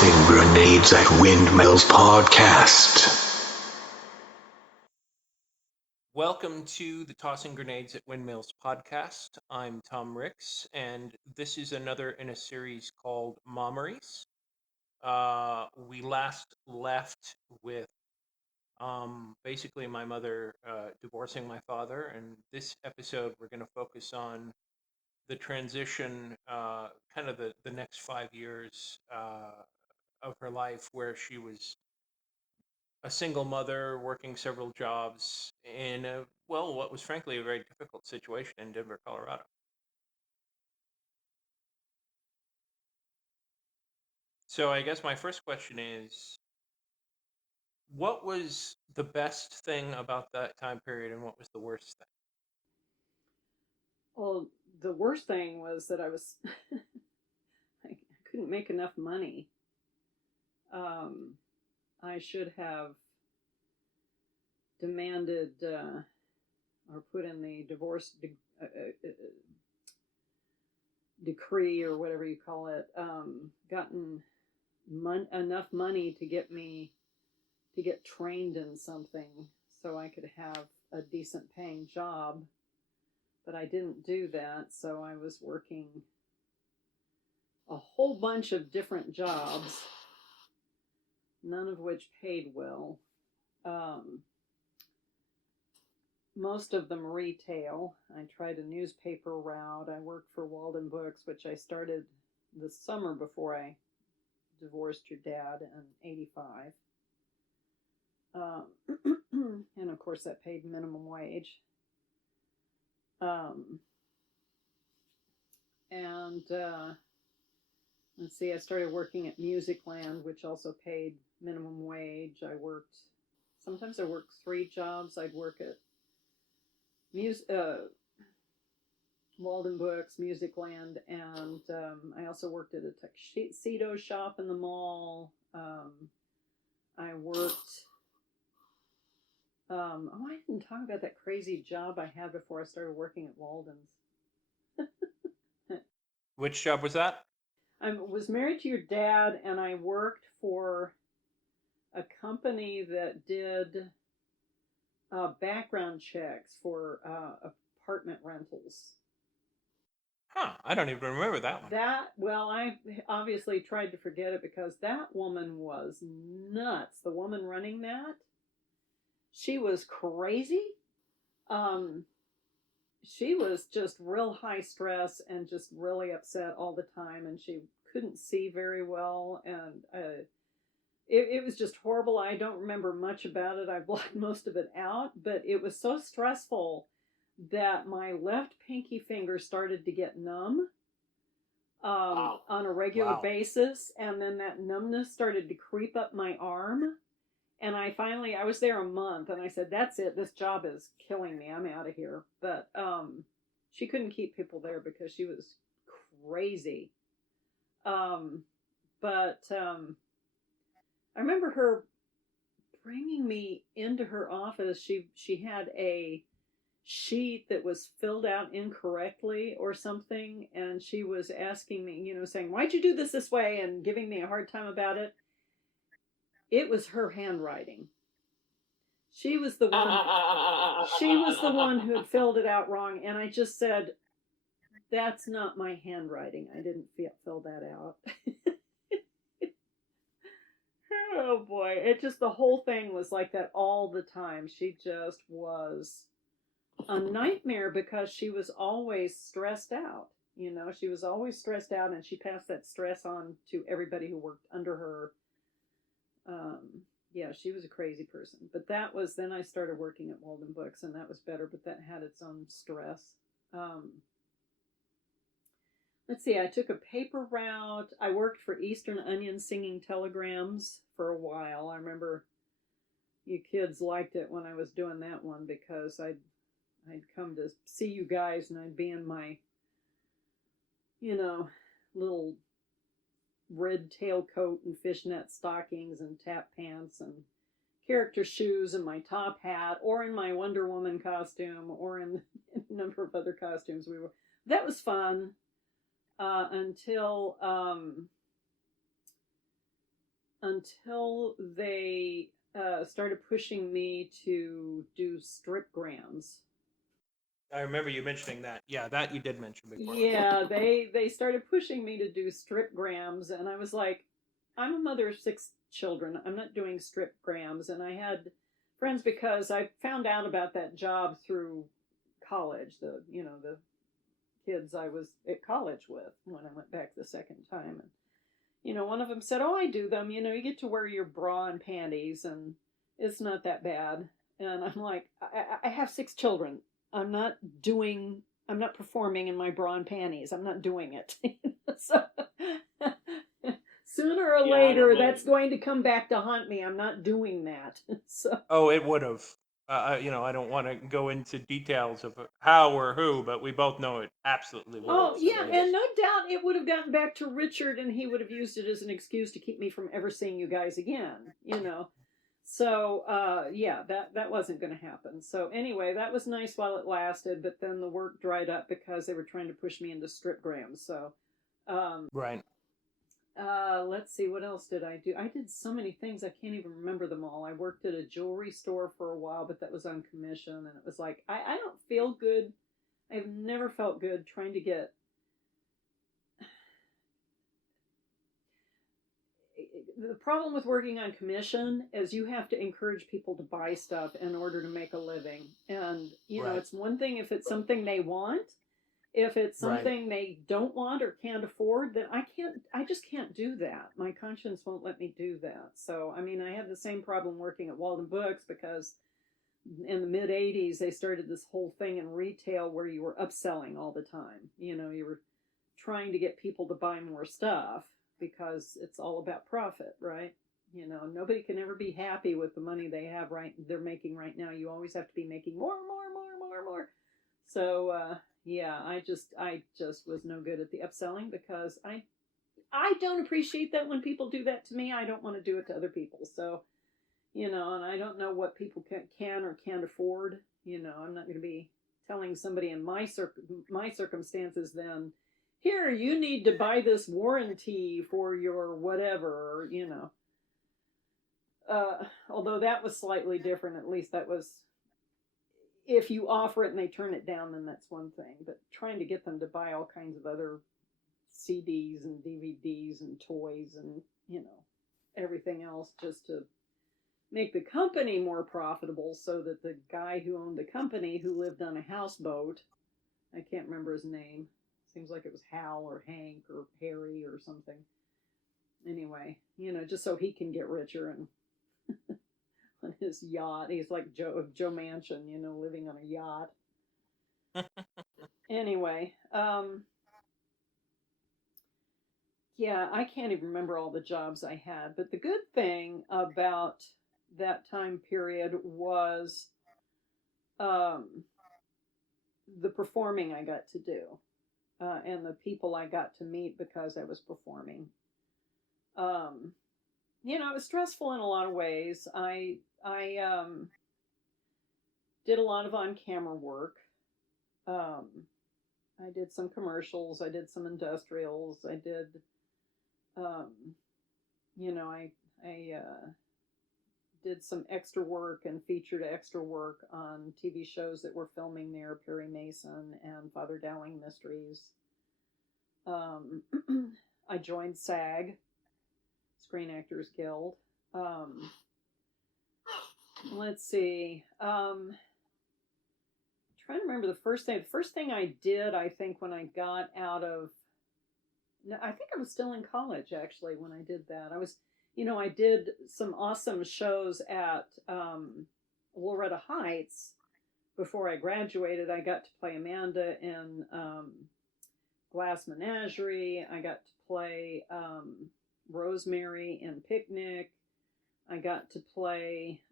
Tossing Grenades at Windmills podcast. Welcome to the Tossing Grenades at Windmills podcast. I'm Tom Ricks, and this is another in a series called Mommeries. We last left with basically my mother divorcing my father, and this episode we're going to focus on the transition, kind of the next 5 years of her life, where she was a single mother working several jobs in what was frankly a very difficult situation in Denver, Colorado. So I guess my first question is, what was the best thing about that time period and what was the worst thing? Well, the worst thing was that I couldn't make enough money. I should have demanded or put in the divorce decree or whatever you call it, gotten enough money to get trained in something so I could have a decent paying job. But I didn't do that, so I was working a whole bunch of different jobs, none of which paid well. Most of them retail. I tried a newspaper route. I worked for Walden Books, which I started the summer before I divorced your dad in '85. And of course, that paid minimum wage. And let's see, I started working at Musicland, which also paid minimum wage. Sometimes I worked 3 jobs. I'd work at Walden Books, Musicland, and I also worked at a tuxedo shop in the mall. I worked. I didn't talk about that crazy job I had before I started working at Walden's. Which job was that? I was married to your dad, and I worked for a company that did background checks for apartment rentals. Huh, I don't even remember that one. I obviously tried to forget it because that woman was nuts. The woman running that, she was crazy. She was just real high stress and just really upset all the time, and she couldn't see very well, and it was just horrible. I don't remember much about it. I blocked most of it out, but it was so stressful that my left pinky finger started to get numb on a regular basis, and then that numbness started to creep up my arm. And I was there a month, and I said, "That's it. This job is killing me. I'm out of here." But she couldn't keep people there because she was crazy. But I remember her bringing me into her office. She had a sheet that was filled out incorrectly or something, and she was asking me, saying, "Why'd you do this way?" and giving me a hard time about it. It was her handwriting. She was the one who had filled it out wrong, and I just said, "That's not my handwriting. I didn't fill that out." Oh boy, the whole thing was like that all the time. She just was a nightmare because she was always stressed out. She was always stressed out, and she passed that stress on to everybody who worked under her. Yeah, she was a crazy person. But then I started working at Walden Books, and that was better, but that had its own stress. Let's see, I took a paper route. I worked for Eastern Onion Singing Telegrams for a while. I remember you kids liked it when I was doing that one because I'd come to see you guys, and I'd be in my, little red tailcoat and fishnet stockings and tap pants and character shoes and my top hat, or in my Wonder Woman costume, or in a number of other costumes that was fun until until they started pushing me to do stripgrams. I remember you mentioning that. Yeah, that you did mention before. Yeah, they started pushing me to do stripgrams, and I was like, I'm a mother of 6 children. I'm not doing stripgrams. And I had friends, because I found out about that job through college. The kids I was at college with when I went back the second time, and one of them said, "Oh, I do them. You get to wear your bra and panties, and it's not that bad." And I'm like, I have 6 children. I'm not doing. I'm not performing in my bra and panties. I'm not doing it. So sooner or Yeah, I don't later, blame that's you. going to come back to haunt me. I'm not doing that. So. Oh, it would have. I don't want to go into details of how or who, but we both know it absolutely would have. Oh, So yeah, yes. and no doubt it would have gotten back to Richard, and he would have used it as an excuse to keep me from ever seeing you guys again. So, yeah, that wasn't going to happen. So, anyway, that was nice while it lasted, but then the work dried up because they were trying to push me into stripgrams. So, Right. let's see, what else did I do? I did so many things, I can't even remember them all. I worked at a jewelry store for a while, but that was on commission, and it was like, I don't feel good. I've never felt good trying to get. The problem with working on commission is you have to encourage people to buy stuff in order to make a living. And, Right. it's one thing if it's something they want. If it's Right. something they don't want or can't afford, then I just can't do that. My conscience won't let me do that. So, I mean, I had the same problem working at Walden Books, because in the mid 80s, they started this whole thing in retail where you were upselling all the time. You were trying to get people to buy more stuff because it's all about profit, right? Nobody can ever be happy with the money they're making right now. You always have to be making more. So, yeah, I just was no good at the upselling, because I don't appreciate that when people do that to me. I don't want to do it to other people. So, and I don't know what people can or can't afford. I'm not going to be telling somebody in my circumstances, then, here, you need to buy this warranty for your whatever, although that was slightly different. At least that was, if you offer it and they turn it down, then that's one thing. But trying to get them to buy all kinds of other CDs and DVDs and toys and, everything else, just to make the company more profitable, so that the guy who owned the company, who lived on a houseboat, I can't remember his name. Seems like it was Hal or Hank or Harry or something. Anyway, just so he can get richer and on his yacht. He's like Joe Manchin, living on a yacht. Anyway, yeah, I can't even remember all the jobs I had. But the good thing about that time period was the performing I got to do, and the people I got to meet because I was performing. It was stressful in a lot of ways. I did a lot of on-camera work. I did some commercials. I did some industrials. I did, I did some extra work and featured extra work on TV shows that were filming there, Perry Mason and Father Dowling Mysteries. I joined SAG, Screen Actors Guild. Let's see. Trying to remember the first thing. The first thing I did, I think, when I got out of, no, I think I was still in college actually when I did that. I did some awesome shows at Loretta Heights before I graduated. I got to play Amanda in Glass Menagerie. I got to play Rosemary in Picnic. I got to play.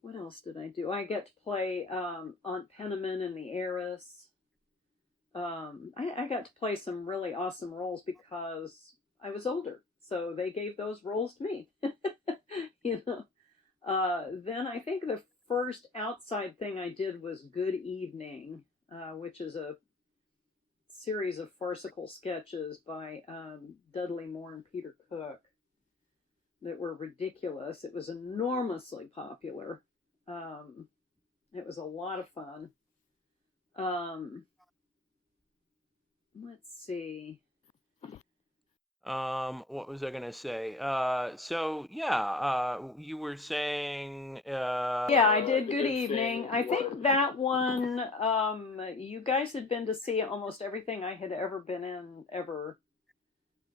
What else did I do? I got to play Aunt Penniman in The Heiress. I got to play some really awesome roles because I was older, so they gave those roles to me. Then I think the first outside thing I did was Good Evening, which is a series of farcical sketches by Dudley Moore and Peter Cook that were ridiculous. It was enormously popular. It was a lot of fun. Let's see. What was I gonna say? You were saying. Yeah, I did Good Evening. I think that one, you guys had been to see almost everything I had ever been in, ever.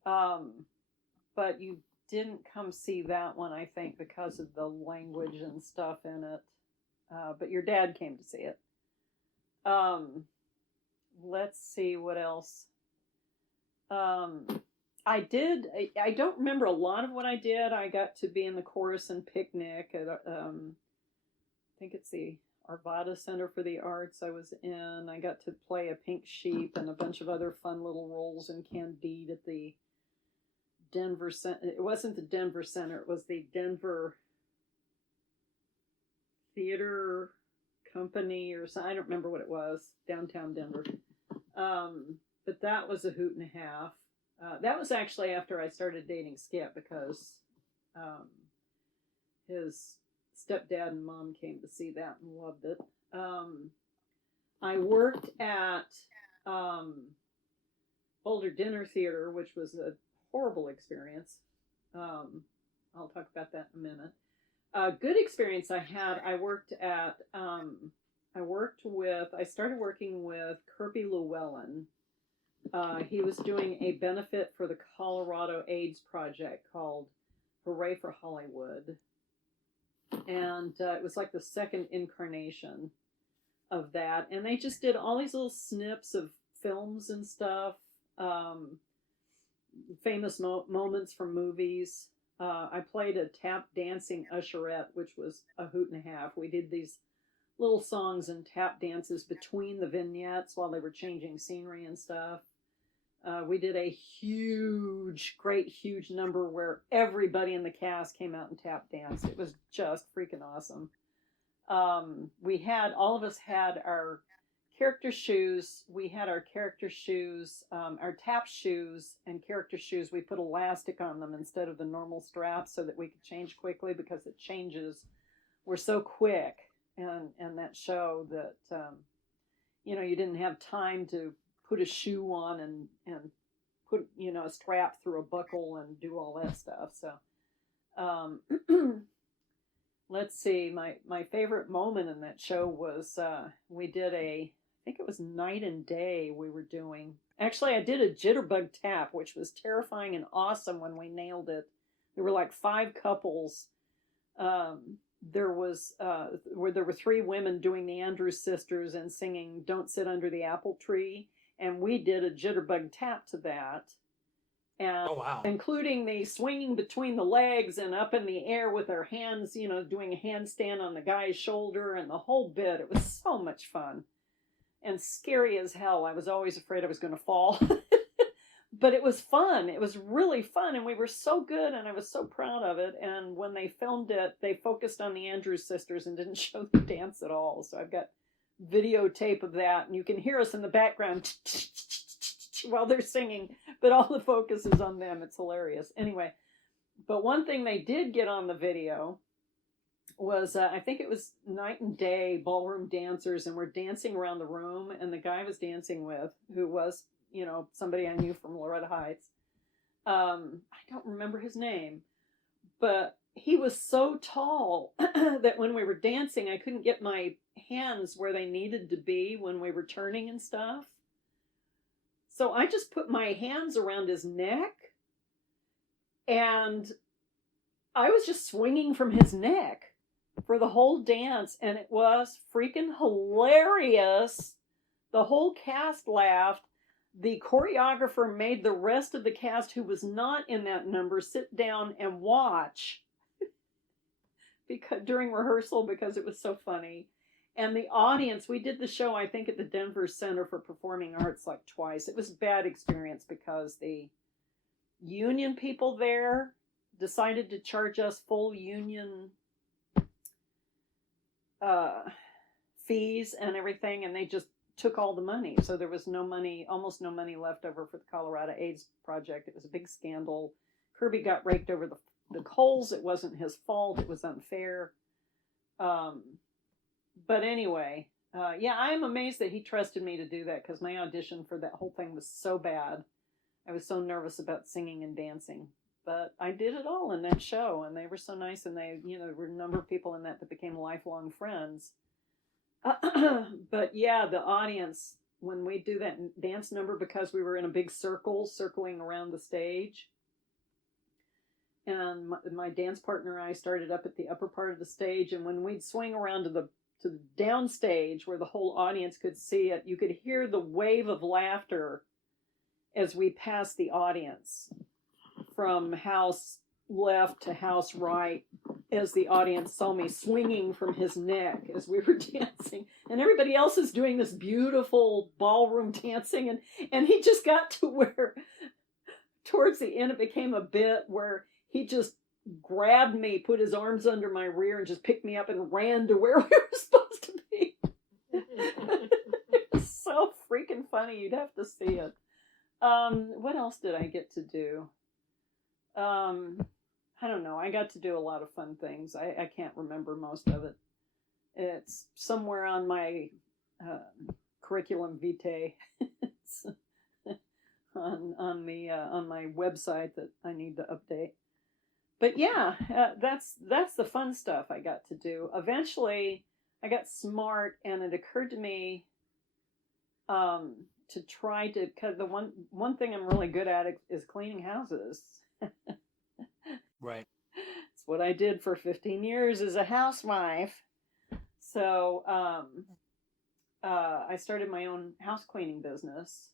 But you didn't come see that one, I think, because of the language and stuff in it. But your dad came to see it. Let's see what else. I don't remember a lot of what I did. I got to be in the chorus and picnic at, I think it's the Arvada Center for the Arts I was in. I got to play a pink sheep and a bunch of other fun little roles in Candide at the Denver Center. It wasn't the Denver Center. It was the Denver Theater Company or something. I don't remember what it was. Downtown Denver. But that was a hoot and a half. That was actually after I started dating Skip because his stepdad and mom came to see that and loved it. I worked at Boulder Dinner Theater, which was a horrible experience. I'll talk about that in a minute. Good experience I had. I started working with Kirby Llewellyn. He was doing a benefit for the Colorado AIDS Project called Hooray for Hollywood. And it was like the second incarnation of that. And they just did all these little snips of films and stuff, famous moments from movies. I played a tap dancing usherette, which was a hoot and a half. We did these little songs and tap dances between the vignettes while they were changing scenery and stuff. We did a huge number where everybody in the cast came out and tap danced. It was just freaking awesome. All of us had our character shoes. We had our character shoes, our tap shoes and character shoes. We put elastic on them instead of the normal straps so that we could change quickly because the changes were so quick and that show that, you didn't have time to put a shoe on and put, a strap through a buckle and do all that stuff. So, let's see, my favorite moment in that show was, we did I think it was night and day we were doing. Actually, I did a jitterbug tap, which was terrifying and awesome when we nailed it. There were like 5 couples. There were 3 women doing the Andrews Sisters and singing Don't Sit Under the Apple Tree. And we did a jitterbug tap to that. And oh, wow. Including the swinging between the legs and up in the air with our hands, doing a handstand on the guy's shoulder and the whole bit. It was so much fun and scary as hell. I was always afraid I was going to fall. But it was fun. It was really fun. And we were so good and I was so proud of it. And when they filmed it, they focused on the Andrews Sisters and didn't show the dance at all. So I've got videotape of that. And you can hear us in the background while they're singing. But all the focus is on them. It's hilarious. Anyway, but one thing they did get on the video was, I think it was night and day ballroom dancers. And we're dancing around the room. And the guy I was dancing with, who was somebody I knew from Loretta Heights. I don't remember his name, but he was so tall that when we were dancing, I couldn't get my hands where they needed to be when we were turning and stuff. So I just put my hands around his neck and I was just swinging from his neck for the whole dance. And it was freaking hilarious. The whole cast laughed. The choreographer made the rest of the cast who was not in that number sit down and watch during rehearsal because it was so funny. And the audience, we did the show, I think, at the Denver Center for Performing Arts like twice. It was a bad experience because the union people there decided to charge us full union fees and everything, and they just took all the money. So there was no money, almost no money left over for the Colorado AIDS Project. It was a big scandal. Kirby got raked over the coals. It wasn't his fault. It was unfair. But anyway, yeah, I am amazed that he trusted me to do that, because my audition for that whole thing was so bad. I was so nervous about singing and dancing. But I did it all in that show, and they were so nice, and they, there were a number of people in that became lifelong friends. But yeah, the audience, when we do that dance number, because we were in a big circle circling around the stage, and my dance partner and I started up at the upper part of the stage, and when we'd swing around to the downstage where the whole audience could see it, you could hear the wave of laughter as we passed the audience from house left to house right, as the audience saw me swinging from his neck as we were dancing, and everybody else is doing this beautiful ballroom dancing, and he just got to where towards the end it became a bit where he just grabbed me, put his arms under my rear, and just picked me up and ran to where we were supposed to be. It's so freaking funny. You'd have to see it. What else did I get to do? I don't know. I got to do a lot of fun things. I can't remember most of it. It's somewhere on my curriculum vitae. It's on my website that I need to update. But yeah, that's the fun stuff I got to do. Eventually, I got smart, and it occurred to me to try to, because the one thing I'm really good at is cleaning houses. Right. It's what I did for 15 years as a housewife. So I started my own house cleaning business,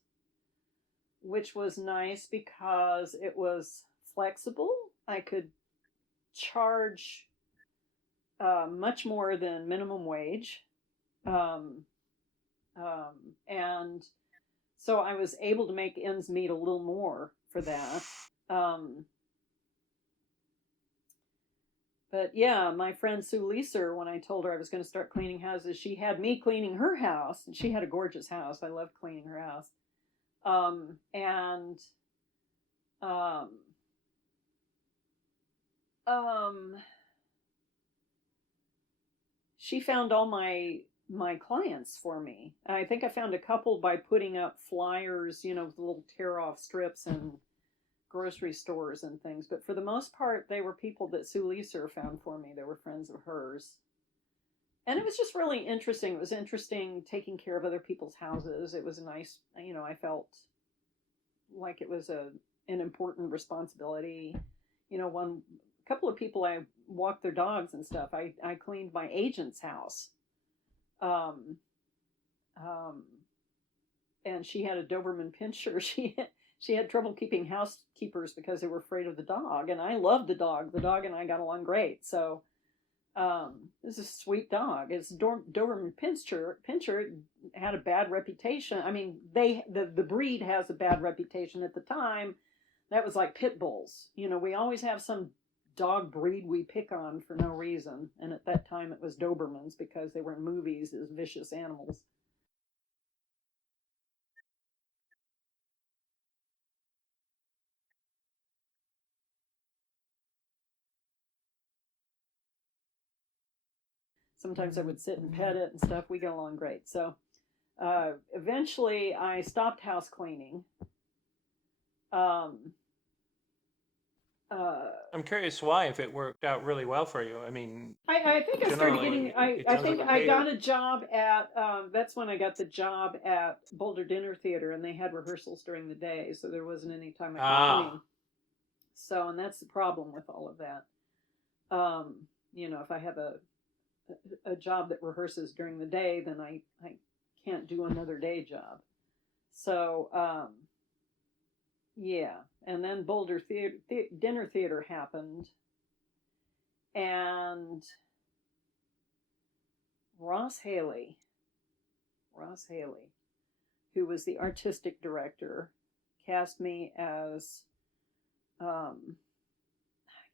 which was nice because it was flexible. I could charge much more than minimum wage. And so I was able to make ends meet a little more for that. But yeah, my friend Sue Leeser, when I told her I was going to start cleaning houses, she had me cleaning her house, and she had a gorgeous house. I loved cleaning her house. She found all my clients for me. I think I found a couple by putting up flyers, with little tear-off strips and grocery stores and things, but for the most part they were people that Sue Leeser found for me. They were friends of hers, and it was just really interesting. It was interesting taking care of other people's houses. It was nice. I felt like it was an important responsibility. A couple of people, I walked their dogs and stuff. I cleaned my agent's house, and she had a Doberman Pinscher. She had trouble keeping housekeepers because they were afraid of the dog. And I loved the dog. The dog and I got along great. So this is a sweet dog. It's Doberman Pinscher. Pinscher had a bad reputation. I mean, the breed has a bad reputation. At the time, that was like pit bulls. We always have some dog breed we pick on for no reason. And at that time, it was Dobermans because they were in movies as vicious animals. Sometimes I would sit and pet it and stuff. We got along great. So eventually I stopped house cleaning. I'm curious why, if it worked out really well for you. I mean, I think I started getting. I think like I got a job at. That's when I got the job at Boulder Dinner Theater, and they had rehearsals during the day, so there wasn't any time I could clean. So, and that's the problem with all of that. If I have a job that rehearses during the day, then I can't do another day job. So, yeah. And then Boulder Dinner Theater happened. And Ross Haley, who was the artistic director, cast me as, I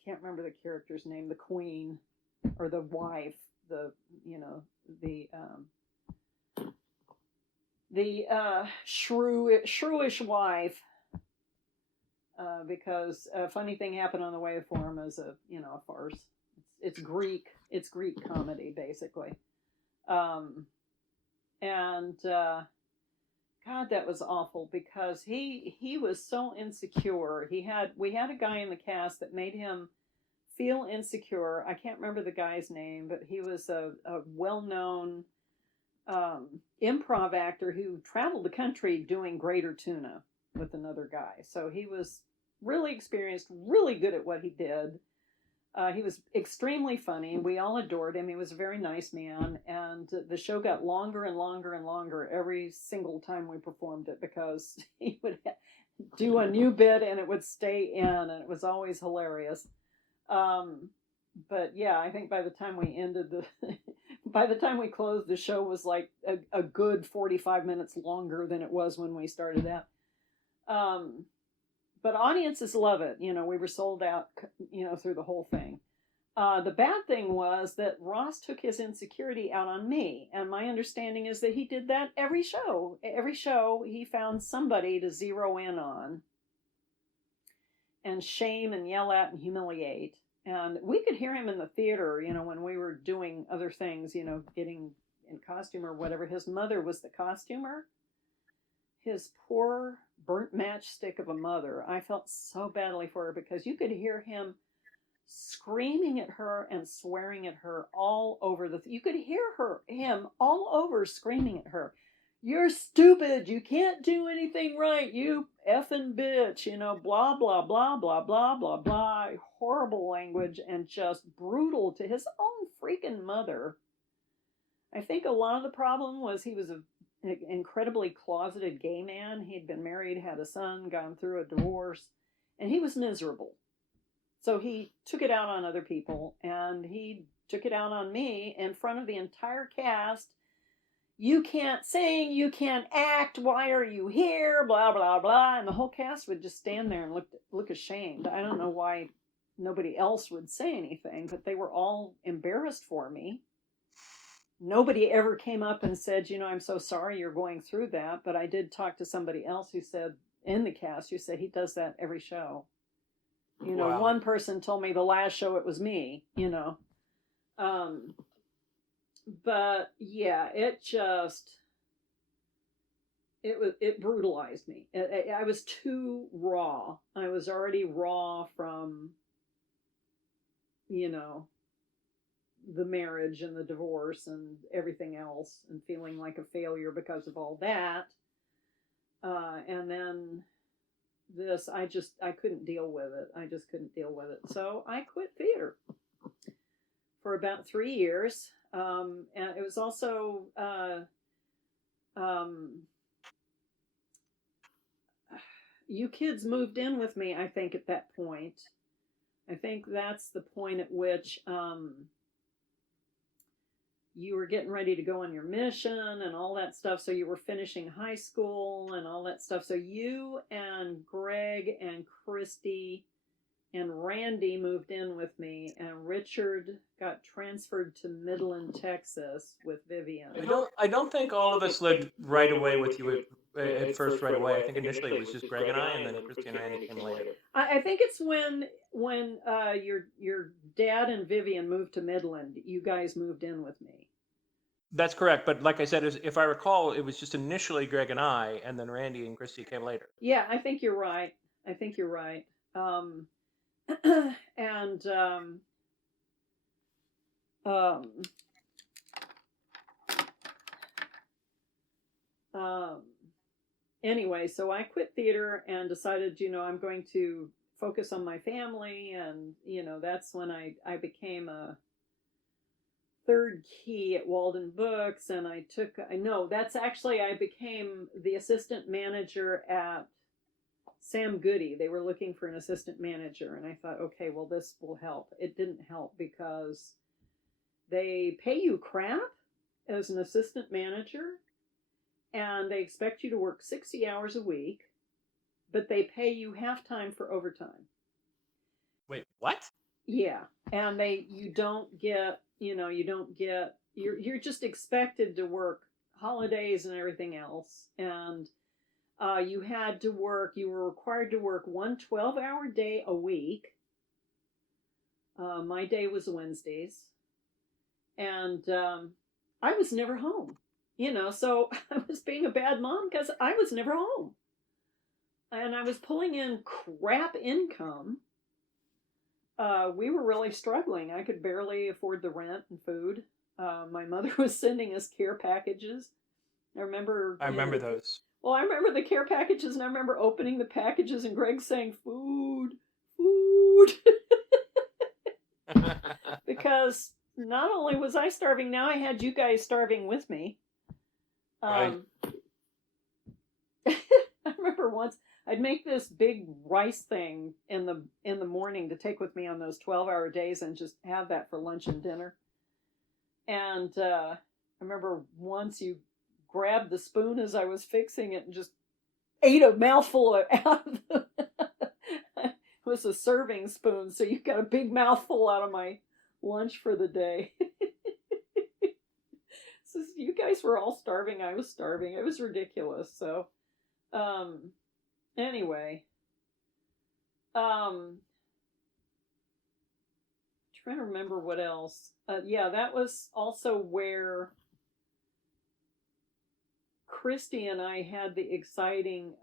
can't remember the character's name, the queen, or the wife, the shrewish wife, because a funny thing happened on the way for him as a farce. It's Greek. It's Greek comedy basically, and God, that was awful because he was so insecure. We had a guy in the cast that made him feel insecure. I can't remember the guy's name, but he was a well-known improv actor who traveled the country doing Greater Tuna with another guy. So he was really experienced, really good at what he did. He was extremely funny. We all adored him. He was a very nice man. And the show got longer and longer and longer every single time we performed it because he would do a new bit and it would stay in, and it was always hilarious. But yeah, I think by the time we by the time we closed, the show was like a good 45 minutes longer than it was when we started out. But audiences love it. We were sold out, through the whole thing. The bad thing was that Ross took his insecurity out on me. And my understanding is that he did that every show. Every show, he found somebody to zero in on and shame and yell at and humiliate. And we could hear him in the theater, when we were doing other things, getting in costume or whatever. His mother was the costumer. His poor burnt matchstick of a mother. I felt so badly for her because you could hear him screaming at her and swearing at her all over you could hear him all over screaming at her. You're stupid. You can't do anything right. You effing bitch. Blah, blah, blah, blah, blah, blah, blah. Horrible language and just brutal to his own freaking mother. I think a lot of the problem was he was an incredibly closeted gay man. He'd been married, had a son, gone through a divorce, and he was miserable. So he took it out on other people, and he took it out on me in front of the entire cast. You can't sing, you can't act, why are you here, blah, blah, blah. And the whole cast would just stand there and look ashamed. I don't know why nobody else would say anything, but they were all embarrassed for me. Nobody ever came up and said, I'm so sorry you're going through that. But I did talk to somebody else who said, in the cast, who said he does that every show. Wow. One person told me the last show it was me, But yeah, it brutalized me. I was too raw. I was already raw from, the marriage and the divorce and everything else, and feeling like a failure because of all that. And then this, I couldn't deal with it. I just couldn't deal with it. So I quit theater for about 3 years. And it was also, you kids moved in with me, I think, at that point. I think that's the point at which, you were getting ready to go on your mission and all that stuff. So you were finishing high school and all that stuff. So you and Greg and Christy and Randy moved in with me, and Richard got transferred to Midland, Texas with Vivian. I don't think all of us lived right away with you at first right away. I think initially it was just Greg and I, and then Christy and Randy came later. I think it's when your dad and Vivian moved to Midland, you guys moved in with me. That's correct, but like I said, if I recall, it was just initially Greg and I, and then Randy and Christy came later. Yeah, I think you're right. And anyway, so I quit theater and decided, I'm going to focus on my family, and that's when I became a third key at Walden Books, and I became the assistant manager at Sam Goody. They were looking for an assistant manager, and I thought, okay, well, this will help. It didn't help because they pay you crap as an assistant manager, and they expect you to work 60 hours a week, but they pay you half time for overtime. Wait, what? Yeah, and you're just expected to work holidays and everything else. And you had to work, you were required to work one 12-hour day a week. My day was Wednesdays. And I was never home, so I was being a bad mom because I was never home. And I was pulling in crap income. We were really struggling. I could barely afford the rent and food. My mother was sending us care packages. I remember those. Well, I remember the care packages, and I remember opening the packages and Greg saying, "Food, food." Because not only was I starving, now I had you guys starving with me. Right. I remember once I'd make this big rice thing in the morning to take with me on those 12-hour days and just have that for lunch and dinner. And I remember once you grabbed the spoon as I was fixing it and just ate a mouthful out of the it was a serving spoon, so you got a big mouthful out of my lunch for the day. So you guys were all starving. I was starving. It was ridiculous. So, anyway, trying to remember what else. Yeah, that was also where Christy and I had the exciting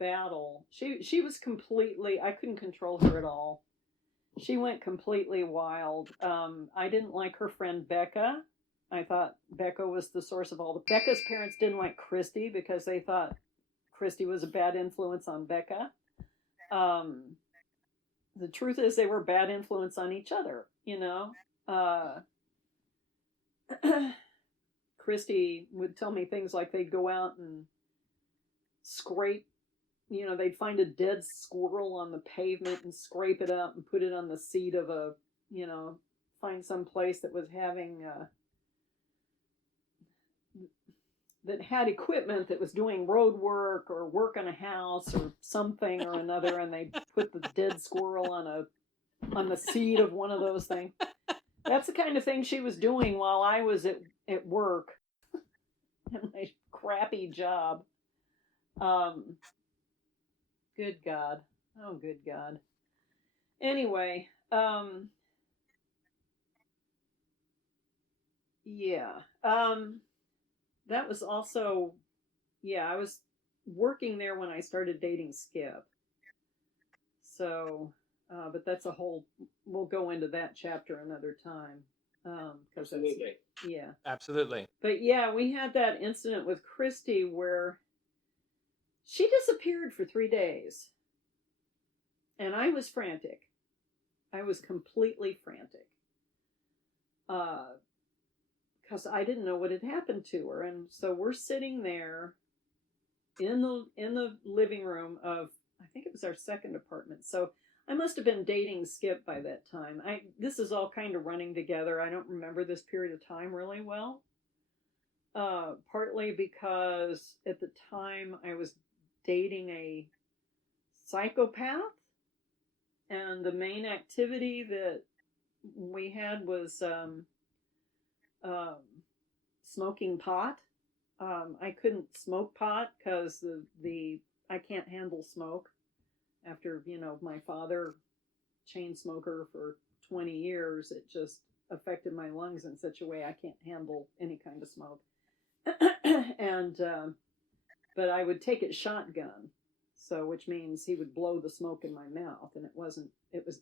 battle. She was completely. I couldn't control her at all. She went completely wild. I didn't like her friend Becca. I thought Becca was the source of all the... Becca's parents didn't like Christy because they thought Christy was a bad influence on Becca. The truth is they were a bad influence on each other, Christy would tell me things like they'd go out and scrape, they'd find a dead squirrel on the pavement and scrape it up and put it on the seat of a, find some place that was having, that had equipment that was doing road work or work on a house or something or another, and they put the dead squirrel on the seat of one of those things. That's the kind of thing she was doing while I was at work in my crappy job. Good God. Oh, good God. Anyway, yeah. That was also, yeah, I was working there when I started dating Skip. So, but that's we'll go into that chapter another time. Absolutely. Yeah. Absolutely. But yeah, we had that incident with Christy where she disappeared for 3 days. And I was frantic. I was completely frantic. Because I didn't know what had happened to her. And so we're sitting there in the living room of, I think it was our second apartment. So I must have been dating Skip by that time. This is all kind of running together. I don't remember this period of time really well. Partly because at the time I was dating a psychopath, and the main activity that we had was smoking pot. I couldn't smoke pot because I can't handle smoke. After my father chain smoker for 20 years, it just affected my lungs in such a way I can't handle any kind of smoke. And but I would take it shotgun, so which means he would blow the smoke in my mouth, and it was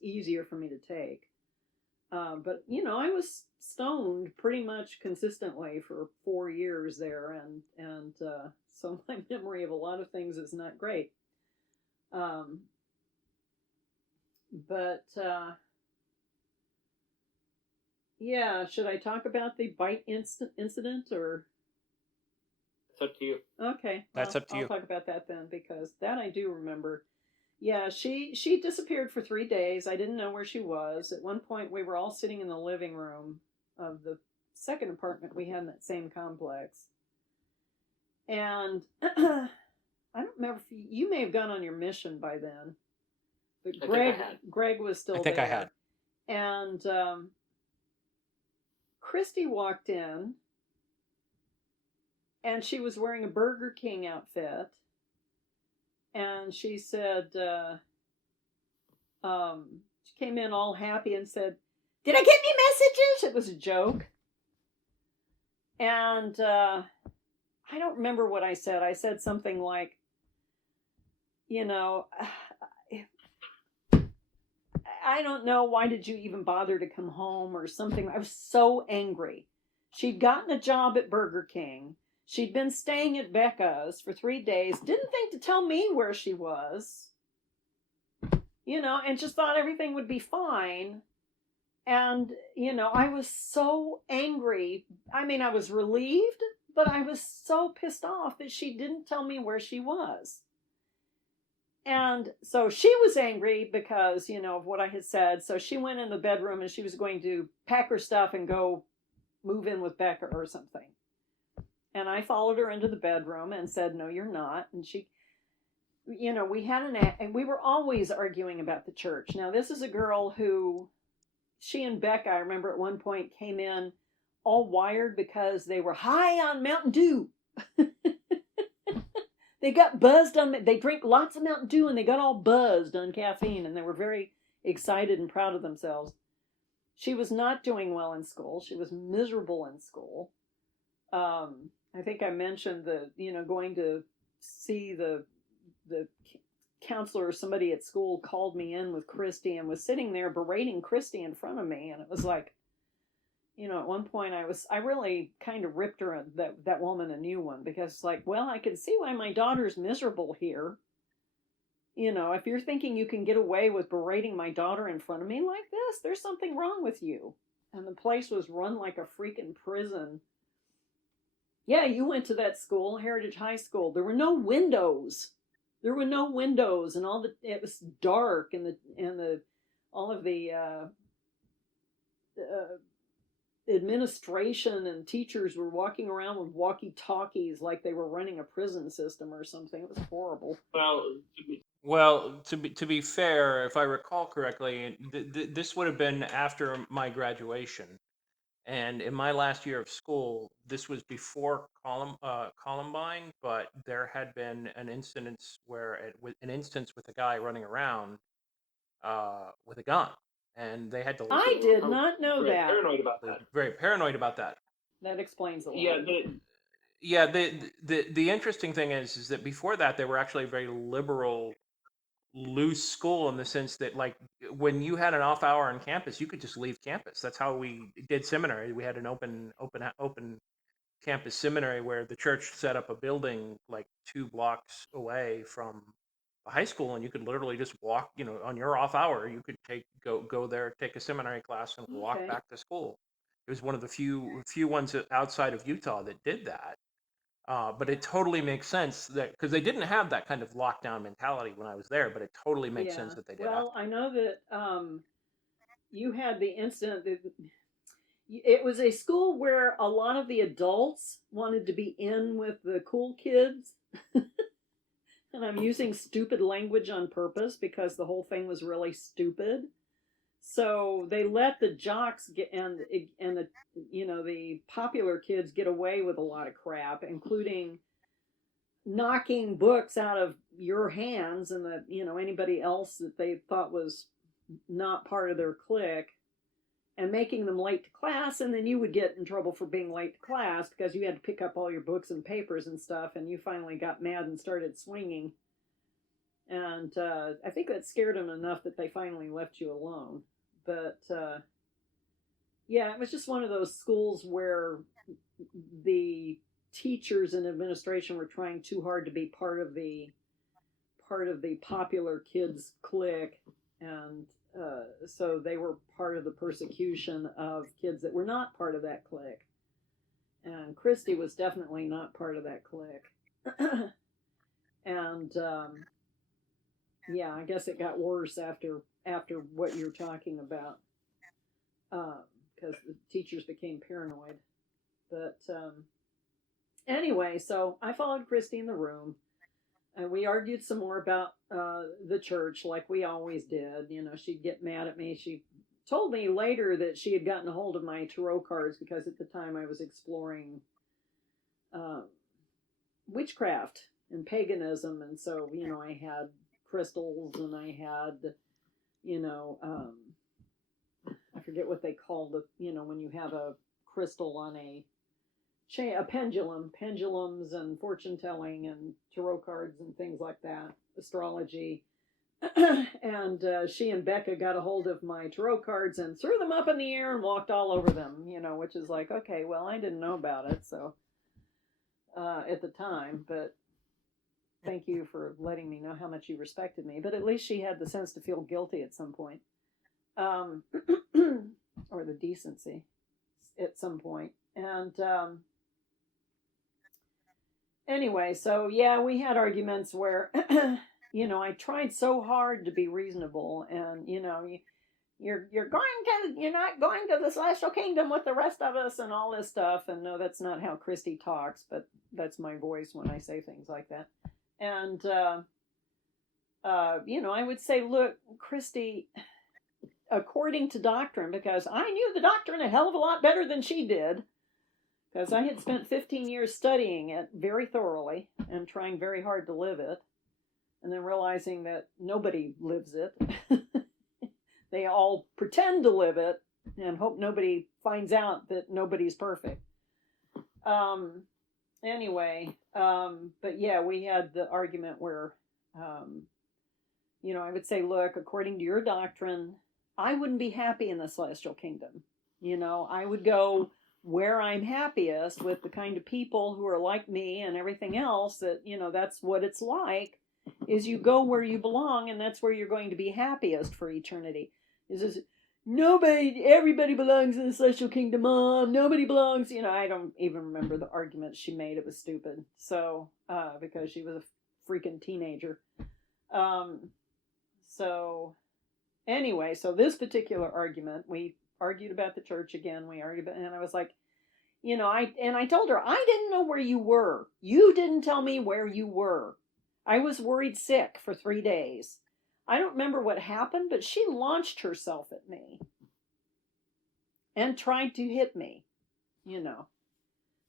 easier for me to take. But I was stoned pretty much consistently for 4 years there, and so my memory of a lot of things is not great. But yeah, should I talk about the bite incident or? It's up to you. Okay, That's up to you. I'll talk about that then, because that I do remember. Yeah, she disappeared for 3 days. I didn't know where she was. At one point, we were all sitting in the living room of the second apartment we had in that same complex. And I don't remember if you may have gone on your mission by then. But Greg was still there. I think I had. And Christy walked in, and she was wearing a Burger King outfit. And she said, she came in all happy and said, "Did I get any messages?" It was a joke. And I don't remember what I said. I said something like, you know, I don't know, why did you even bother to come home or something. I was so angry. She'd gotten a job at Burger King. She'd been staying at Becca's for 3 days. Didn't think to tell me where she was. And just thought everything would be fine. And, I was so angry. I mean, I was relieved, but I was so pissed off that she didn't tell me where she was. And so she was angry because, of what I had said. So she went in the bedroom and she was going to pack her stuff and go move in with Becca or something. And I followed her into the bedroom and said, "No, you're not." And she, we had and we were always arguing about the church. Now, this is a girl who, she and Becca, I remember at one point, came in all wired because they were high on Mountain Dew. They got buzzed they drank lots of Mountain Dew and they got all buzzed on caffeine, and they were very excited and proud of themselves. She was not doing well in school. She was miserable in school. I think I mentioned going to see the counselor or somebody at school called me in with Christy and was sitting there berating Christy in front of me. And it was like, at one point I really kind of ripped her, that woman, a new one, because like, well, I can see why my daughter's miserable here. If you're thinking you can get away with berating my daughter in front of me like this, there's something wrong with you. And the place was run like a freaking prison. Yeah, you went to that school, Heritage High School. There were no windows. And it was dark, and all of the administration and teachers were walking around with walkie-talkies like they were running a prison system or something. It was horrible. Well, to be fair, if I recall correctly, this would have been after my graduation, and in my last year of school, this was before Columbine, but there had been an instance with a guy running around with a gun, and they had to. I did not know that. Paranoid about that. Very paranoid about that. That explains a lot. Yeah, the interesting thing is that before that, they were actually a very liberal, loose school, in the sense that, like, when you had an off hour on campus, you could just leave campus. That's how we did seminary. We had an open campus seminary where the church set up a building like 2 blocks away from the high school, and you could literally just walk, on your off hour, you could go there, take a seminary class, and walk Okay. back to school. It was one of the few ones outside of Utah that did that. But it totally makes sense that, because they didn't have that kind of lockdown mentality when I was there, but it totally makes sense that they did. Well, I know that you had the incident that it was a school where a lot of the adults wanted to be in with the cool kids. And I'm using stupid language on purpose because the whole thing was really stupid. So they let the jocks and the popular kids get away with a lot of crap, including knocking books out of your hands and anybody else that they thought was not part of their clique, and making them late to class. And then you would get in trouble for being late to class because you had to pick up all your books and papers and stuff, and you finally got mad and started swinging. And I think that scared them enough that they finally left you alone. But yeah, it was just one of those schools where the teachers and administration were trying too hard to be part of the popular kids clique, and so they were part of the persecution of kids that were not part of that clique. And Christy was definitely not part of that clique. And yeah, I guess it got worse after what you're talking about, because the teachers became paranoid. But anyway, so I followed Christy in the room, and we argued some more about the church, like we always did. She'd get mad at me. She told me later that she had gotten a hold of my tarot cards because at the time I was exploring witchcraft and paganism. And so, I had crystals and I had, I forget what they call when you have a crystal on a pendulums and fortune telling and tarot cards and things like that, astrology. And she and Becca got a hold of my tarot cards and threw them up in the air and walked all over them, which is like, okay, well, I didn't know about it, so at the time, but thank you for letting me know how much you respected me. But at least she had the sense to feel guilty at some point, or the decency at some point. And anyway, so yeah, we had arguments where I tried so hard to be reasonable, and you're not going to the celestial kingdom with the rest of us and all this stuff. And no, that's not how Christy talks, but that's my voice when I say things like that. And I would say, look, Christy, according to doctrine, because I knew the doctrine a hell of a lot better than she did, because I had spent 15 years studying it very thoroughly and trying very hard to live it, and then realizing that nobody lives it. They all pretend to live it and hope nobody finds out that nobody's perfect. Anyway, but yeah, we had the argument where, I would say, look, according to your doctrine, I wouldn't be happy in the celestial kingdom. I would go where I'm happiest with the kind of people who are like me and everything else that, that's what it's like, is you go where you belong, and that's where you're going to be happiest for eternity. Everybody belongs in the celestial kingdom, Mom. Nobody belongs, I don't even remember the argument she made. It was stupid. So, because she was a freaking teenager. So, anyway, so this particular argument, we argued about the church again. We argued about, and I was like, I told her, I didn't know where you were. You didn't tell me where you were. I was worried sick for 3 days. I don't remember what happened, but she launched herself at me and tried to hit me.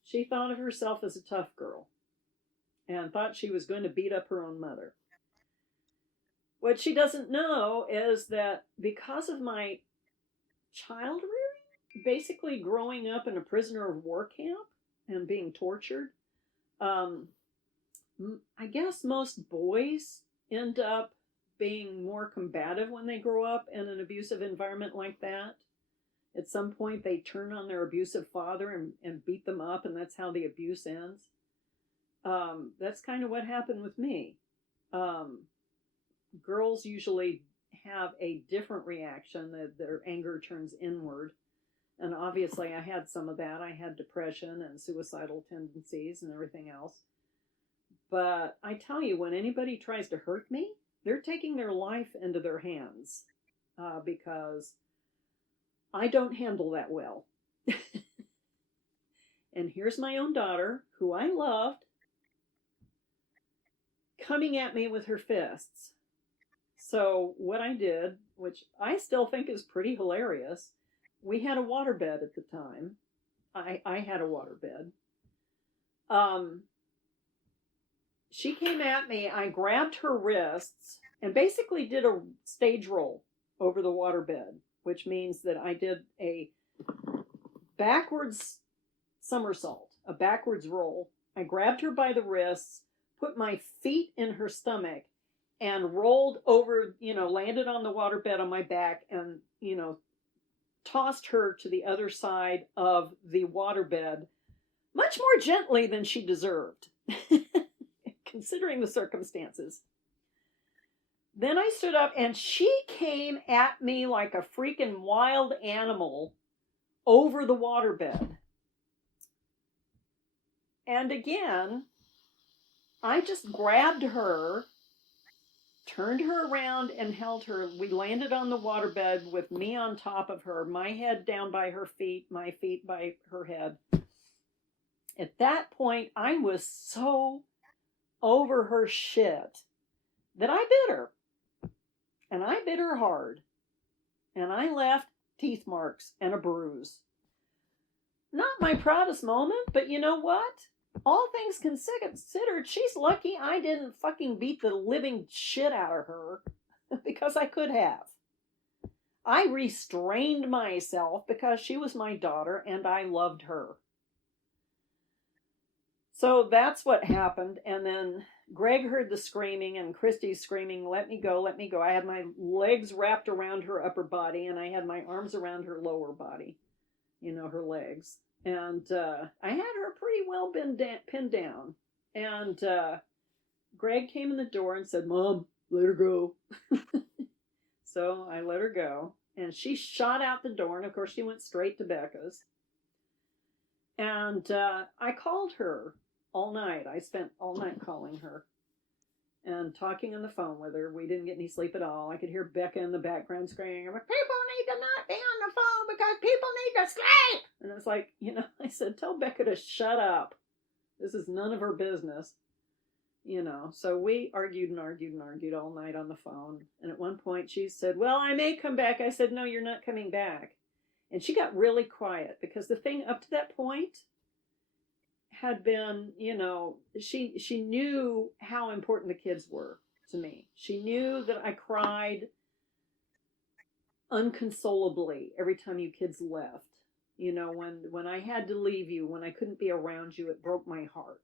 She thought of herself as a tough girl and thought she was going to beat up her own mother. What she doesn't know is that because of my child rearing, basically growing up in a prisoner of war camp and being tortured, I guess most boys end up being more combative when they grow up in an abusive environment like that. At some point, they turn on their abusive father and beat them up, and that's how the abuse ends. That's kind of what happened with me. Girls usually have a different reaction, that their anger turns inward. And obviously, I had some of that. I had depression and suicidal tendencies and everything else. But I tell you, when anybody tries to hurt me, they're taking their life into their hands, because I don't handle that well. And here's my own daughter, who I loved, coming at me with her fists. So what I did, which I still think is pretty hilarious, we had a waterbed at the time. I had a waterbed. She came at me, I grabbed her wrists, and basically did a stage roll over the waterbed, which means that I did a backwards somersault, a backwards roll. I grabbed her by the wrists, put my feet in her stomach, and rolled over, landed on the waterbed on my back, and, tossed her to the other side of the waterbed, much more gently than she deserved, considering the circumstances. Then I stood up, and she came at me like a freaking wild animal over the waterbed. And again, I just grabbed her, turned her around, and held her. We landed on the waterbed with me on top of her, my head down by her feet, my feet by her head. At that point, I was so over her shit that I bit her. And I bit her hard. And I left teeth marks and a bruise. Not my proudest moment, but you know what? all things considered, she's lucky I didn't fucking beat the living shit out of her because I could have. I restrained myself because she was my daughter and I loved her. So that's what happened. And then Greg heard the screaming and Christy's screaming, let me go, let me go. I had my legs wrapped around her upper body and I had my arms around her lower body, her legs. And I had her pretty well pinned down. And Greg came in the door and said, Mom, let her go. So I let her go. And she shot out the door. And of course, she went straight to Becca's. And I called her all night. I spent all night calling her and talking on the phone with her. We didn't get any sleep at all. I could hear Becca in the background screaming, people need to not be on the phone because people need to sleep. And it was like, I said, tell Becca to shut up. This is none of her business. So we argued and argued and argued all night on the phone. And at one point she said, well, I may come back. I said, no, you're not coming back. And she got really quiet because the thing up to that point had been, she knew how important the kids were to me. She knew that I cried unconsolably every time you kids left. When I had to leave you, when I couldn't be around you, it broke my heart.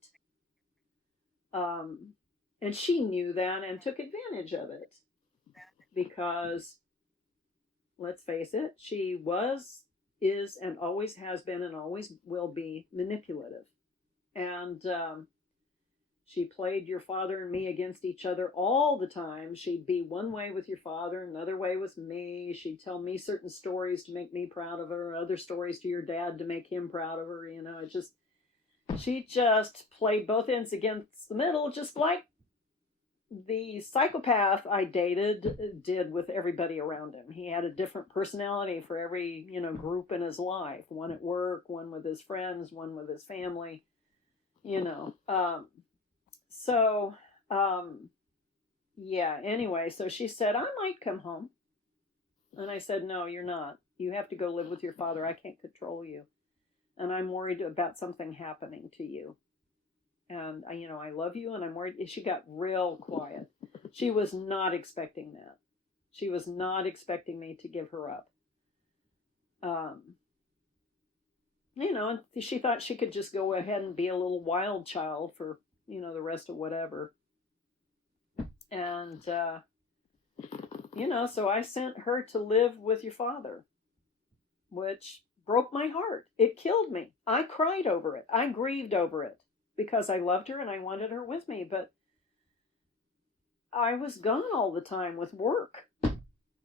And she knew that and took advantage of it because, let's face it, she was, is, and always has been and always will be manipulative. And she played your father and me against each other all the time. She'd be one way with your father, another way with me. She'd tell me certain stories to make me proud of her, other stories to your dad to make him proud of her. She just played both ends against the middle, just like the psychopath I dated did with everybody around him. He had a different personality for every, group in his life. One at work, one with his friends, one with his family, yeah, anyway, so she said, I might come home. And I said, no, you're not. You have to go live with your father. I can't control you. And I'm worried about something happening to you. And, I love you and I'm worried. She got real quiet. She was not expecting that. She was not expecting me to give her up. And she thought she could just go ahead and be a little wild child for, the rest of whatever. And, so I sent her to live with your father, which broke my heart. It killed me. I cried over it. I grieved over it because I loved her and I wanted her with me, but I was gone all the time with work.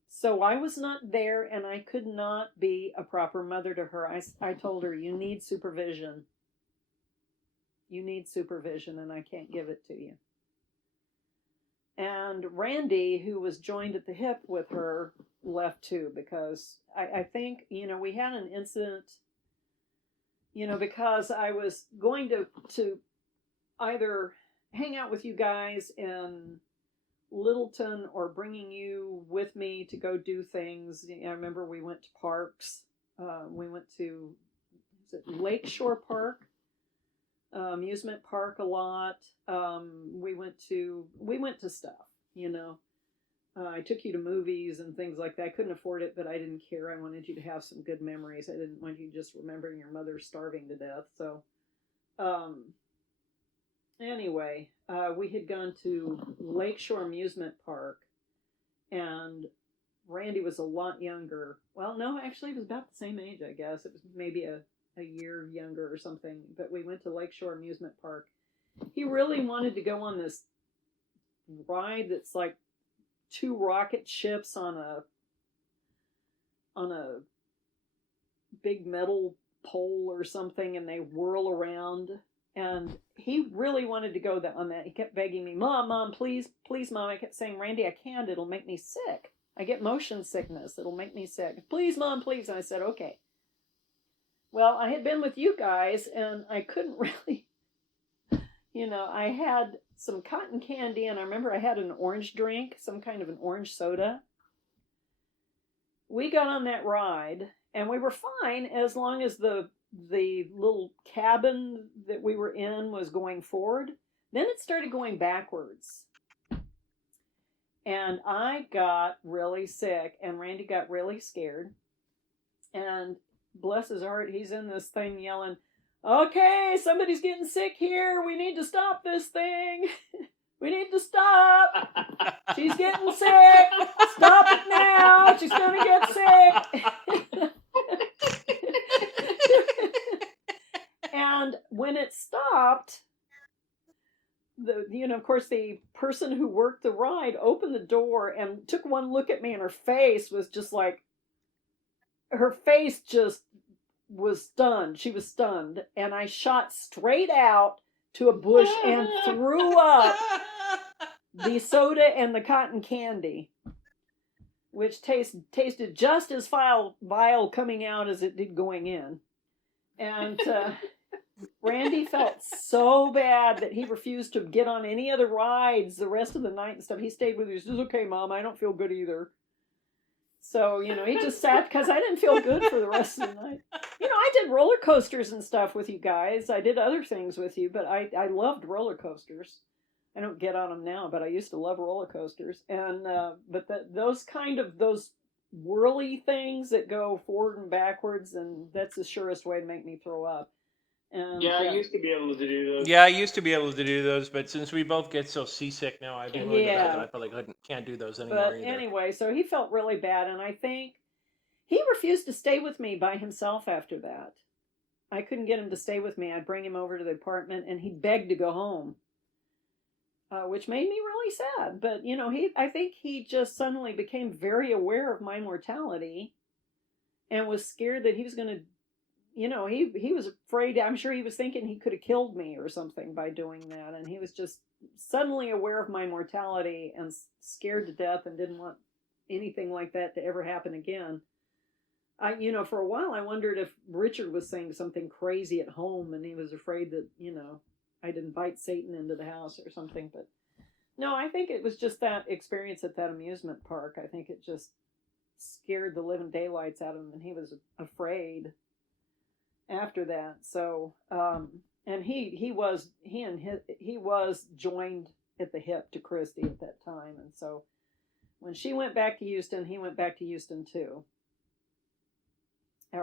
So I was not there and I could not be a proper mother to her. I told her, you need supervision. You need supervision and I can't give it to you. And Randy, who was joined at the hip with her, left too because I think, we had an incident, because I was going to either hang out with you guys in Littleton or bringing you with me to go do things. I remember we went to parks. We went to Lakeshore Park, amusement park a lot. We went to stuff, I took you to movies and things like that. I couldn't afford it, but I didn't care. I wanted you to have some good memories. I didn't want you just remembering your mother starving to death. So, anyway, we had gone to Lakeshore Amusement Park, and Randy was a lot younger. Well, no, actually, he was about the same age, I guess. It was maybe a year younger or something, but we went to Lakeshore Amusement Park. He really wanted to go on this ride that's like 2 rocket ships on a big metal pole or something, and they whirl around. And he really wanted to go on that. He kept begging me, Mom, please, Mom. I kept saying, Randy, I can't. It'll make me sick. I get motion sickness. It'll make me sick. Please, Mom, please. And I said, okay. Well, I had been with you guys, and I couldn't really, I had some cotton candy, and I remember I had an orange drink, some kind of an orange soda. we got on that ride, and we were fine as long as the little cabin that we were in was going forward. Then it started going backwards. And I got really sick, and Randy got really scared. And bless his heart, he's in this thing yelling, "Okay, somebody's getting sick here. We need to stop this thing. We need to stop. She's getting sick. Stop it now. She's going to get sick." And when it stopped, of course, the person who worked the ride opened the door and took one look at me, and her face was just like, her face just was stunned. She was stunned. And I shot straight out to a bush and threw up the soda and the cotton candy, which tasted just as vile coming out as it did going in. And Randy felt so bad that he refused to get on any other rides the rest of the night and stuff. He stayed with me. He says, "Okay, Mom, I don't feel good either." So, he just sat because I didn't feel good for the rest of the night. I did roller coasters and stuff with you guys. I did other things with you, but I loved roller coasters. I don't get on them now, but I used to love roller coasters. And but those whirly things that go forward and backwards, and that's the surest way to make me throw up. And, yeah, I used to be able to do those. Yeah, I used to be able to do those, but since we both get so seasick now, I've been really bad that I probably can't do those anymore But either. anyway, so he felt really bad, and I think he refused to stay with me by himself after that. I couldn't get him to stay with me. I'd bring him over to the apartment, and he begged to go home, which made me really sad. But, I think he just suddenly became very aware of my mortality and was scared that he was going to, he was afraid. I'm sure he was thinking he could have killed me or something by doing that. And he was just suddenly aware of my mortality and scared to death and didn't want anything like that to ever happen again. For a while, I wondered if Richard was saying something crazy at home and he was afraid that, I'd invite Satan into the house or something. But no, I think it was just that experience at that amusement park. I think it just scared the living daylights out of him, and he was afraid after that. So, and he was joined at the hip to Christy at that time. And so when she went back to Houston, he went back to Houston too. They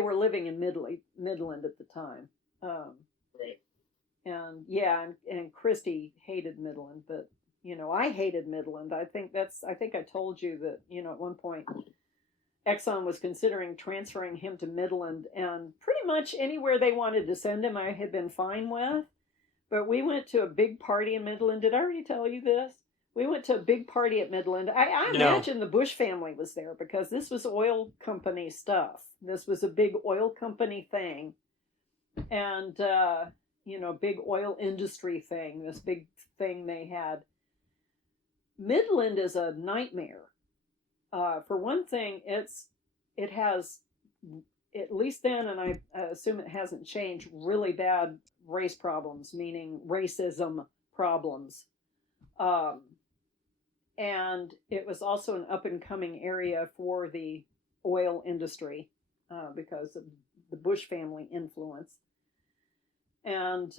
were living in Midland at the time. Right. And yeah, and Christy hated Midland, but I hated Midland. I think I told you that, at one point Exxon was considering transferring him to Midland, and pretty much anywhere they wanted to send him I had been fine with. But we went to a big party in Midland. Did I already tell you this? We went to a big party at Midland. I imagine the Bush family was there because this was oil company stuff. This was a big oil company thing. And, big oil industry thing, this big thing they had. Midland is a nightmare. For one thing, it has, at least then, and I assume it hasn't changed, really bad race problems, meaning racism problems. And it was also an up-and-coming area for the oil industry because of the Bush family influence. And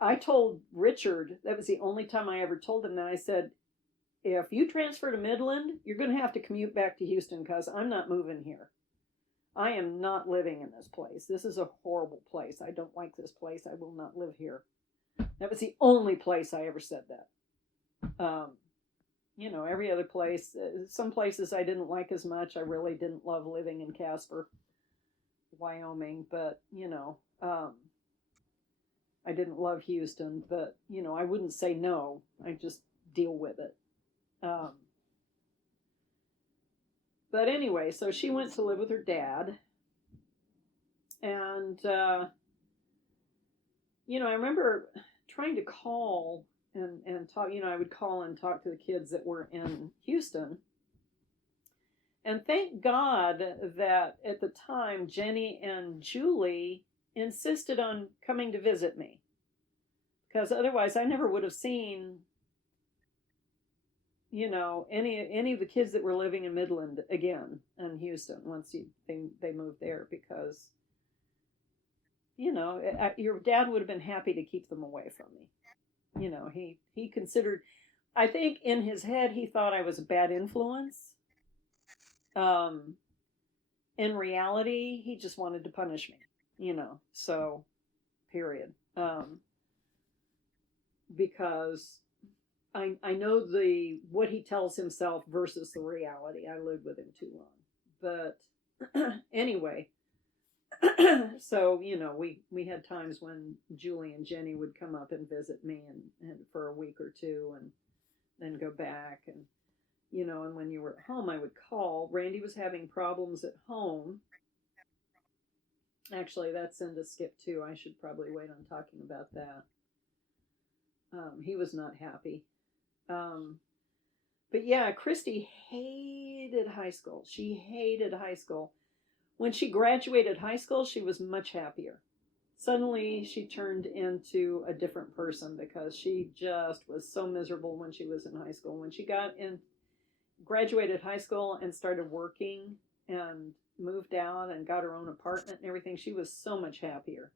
I told Richard, that was the only time I ever told him that, I said, if you transfer to Midland, you're going to have to commute back to Houston because I'm not moving here. I am not living in this place. This is a horrible place. I don't like this place. I will not live here. That was the only place I ever said that. Every other place, some places I didn't like as much. I really didn't love living in Casper, Wyoming, but, I didn't love Houston, but, I wouldn't say no. I just deal with it. But anyway, so she went to live with her dad. And, I remember trying to call and talk, I would call and talk to the kids that were in Houston. And thank God that at the time, Jenny and Julie insisted on coming to visit me. Because otherwise I never would have seen, any of the kids that were living in Midland again in Houston once they moved there, because your dad would have been happy to keep them away from me. He considered, I think in his head he thought I was a bad influence. In reality, he just wanted to punish me. So period. Because I know what he tells himself versus the reality. I lived with him too long. But anyway, so we had times when Julie and Jenny would come up and visit me and for a week or two and then go back, and and when you were at home I would call. Randy was having problems at home. Actually, that's into Skip too. I should probably wait on talking about that. He was not happy. But yeah, Christy hated high school. She hated high school. When she graduated high school, she was much happier. Suddenly, she turned into a different person because she just was so miserable when she was in high school. When she graduated high school and started working and moved out and got her own apartment and everything, she was so much happier.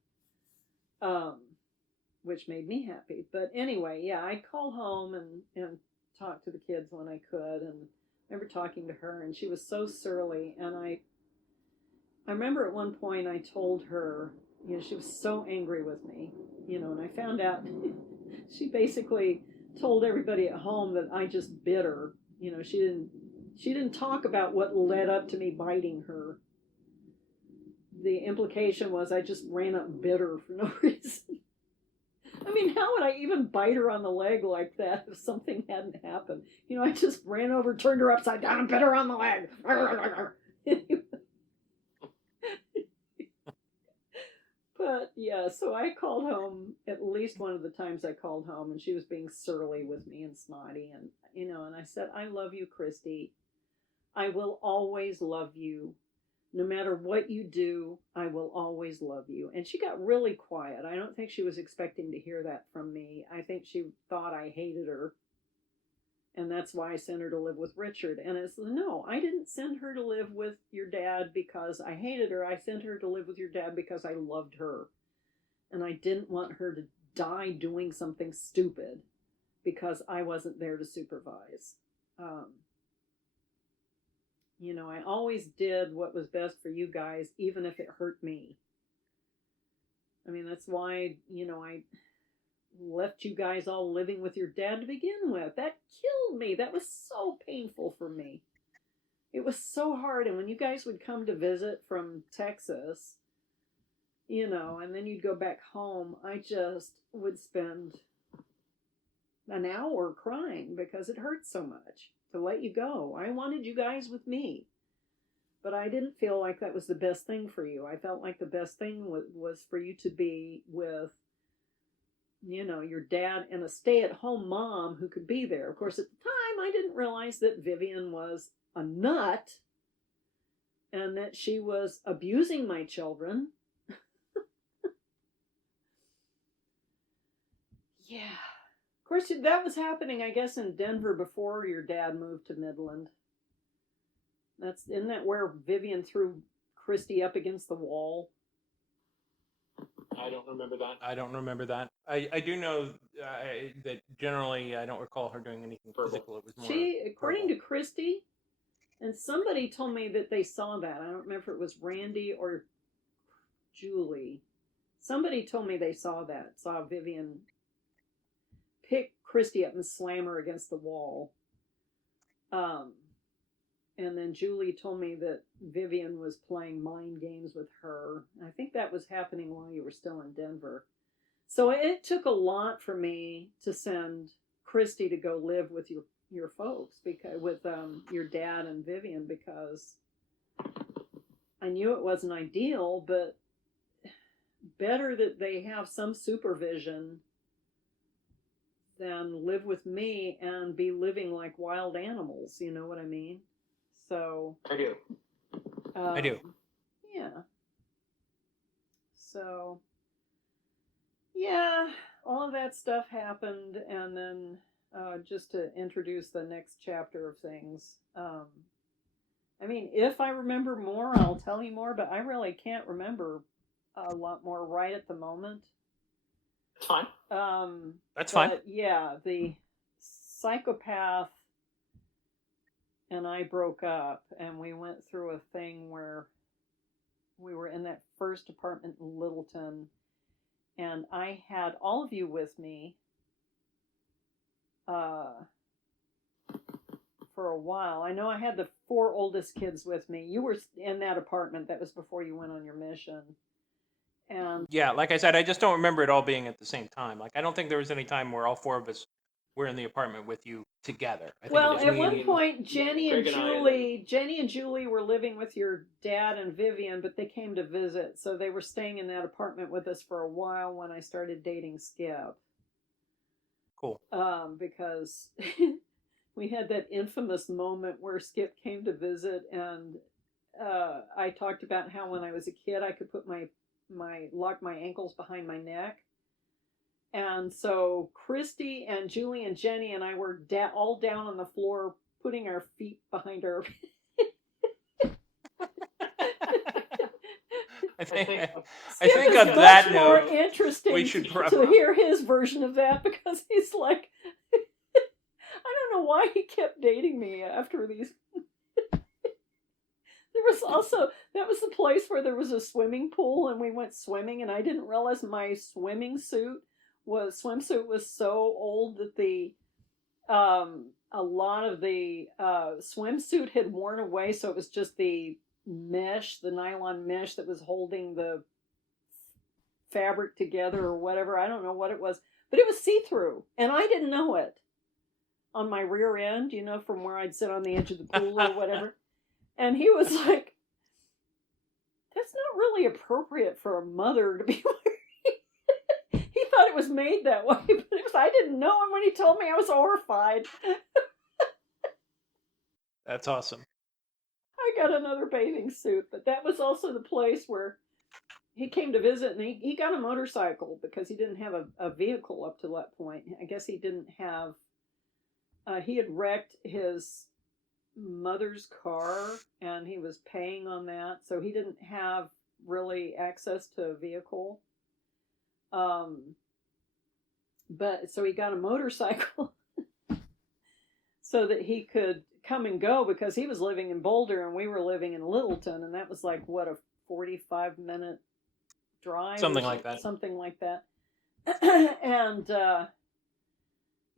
Which made me happy. But anyway, yeah, I'd call home and talk to the kids when I could. And I remember talking to her, and she was so surly. And I remember at one point I told her, she was so angry with me, and I found out she basically told everybody at home that I just bit her. She didn't talk about what led up to me biting her. The implication was I just ran up and bit her for no reason. I mean, how would I even bite her on the leg like that if something hadn't happened? I just ran over, turned her upside down, and bit her on the leg. But yeah, so I called home at least one of the times I called home, and she was being surly with me and snotty, and and I said, I love you, Christy. I will always love you. No matter what you do, I will always love you. And she got really quiet. I don't think she was expecting to hear that from me. I think she thought I hated her. And that's why I sent her to live with Richard. And it's, no, I didn't send her to live with your dad because I hated her. I sent her to live with your dad because I loved her. And I didn't want her to die doing something stupid because I wasn't there to supervise. I always did what was best for you guys, even if it hurt me. I mean, that's why, I left you guys all living with your dad to begin with. That killed me. That was so painful for me. It was so hard. And when you guys would come to visit from Texas, and then you'd go back home, I just would spend an hour crying because it hurt so much to let you go. I wanted you guys with me. But I didn't feel like that was the best thing for you. I felt like the best thing was for you to be with, your dad and a stay-at-home mom who could be there. Of course, at the time, I didn't realize that Vivian was a nut and that she was abusing my children. Yeah. Of course, that was happening, I guess, in Denver before your dad moved to Midland. Isn't that where Vivian threw Christy up against the wall? I don't remember that. I don't remember that. I do know that generally I don't recall her doing anything physical. It was more according to Christy, and somebody told me that they saw that. I don't remember if it was Randy or Julie. Somebody told me they saw Vivian pick Christy up and slam her against the wall. And then Julie told me that Vivian was playing mind games with her. I think that was happening while you were still in Denver. So it took a lot for me to send Christy to go live with your folks, with your dad and Vivian, because I knew it wasn't ideal, but better that they have some supervision than live with me and be living like wild animals. You know what I mean? So I do. I do. Yeah. So, yeah, all of that stuff happened, and then just to introduce the next chapter of things. I mean, if I remember more, I'll tell you more, but I really can't remember a lot more right at the moment. It's fine. That's fine. But yeah, the Psychopath and I broke up, and we went through a thing where we were in that first apartment in Littleton, and I had all of you with me for a while. I know I had the 4 oldest kids with me. You were in that apartment. That was before you went on your mission. And Yeah, like I said, I just don't remember it all being at the same time. Like, I don't think there was any time where all 4 of us were in the apartment with you together. I think well, it was at me one and point, Jenny and Craig and I, Julie were living with your dad and Vivian, but they came to visit, so they were staying in that apartment with us for a while when I started dating Skip. Cool. Because we had that infamous moment where Skip came to visit, and I talked about how when I was a kid I could put lock my ankles behind my neck. And so Christy and Julie and Jenny and I were all down on the floor putting our feet behind our I think Skip on is that much more note, interesting we should to probably hear his version of that, because he's like, I don't know why he kept dating me after these. There was also, that was the place where there was a swimming pool, and we went swimming, and I didn't realize my swimsuit was so old that a lot of the swimsuit had worn away, so it was just the nylon mesh that was holding the fabric together or whatever. I don't know what it was, but it was see-through, and I didn't know it. On my rear end, from where I'd sit on the edge of the pool or whatever. And he was like, that's not really appropriate for a mother to be wearing. He thought it was made that way, but I didn't know. And when he told me, I was horrified. That's awesome. I got another bathing suit, but that was also the place where he came to visit, and he got a motorcycle because he didn't have a vehicle up to that point. I guess he didn't have, he had wrecked his mother's car, and he was paying on that, so he didn't have really access to a vehicle. But so he got a motorcycle so that he could come and go, because he was living in Boulder and we were living in Littleton, and that was like a 45-minute drive, Something like that. And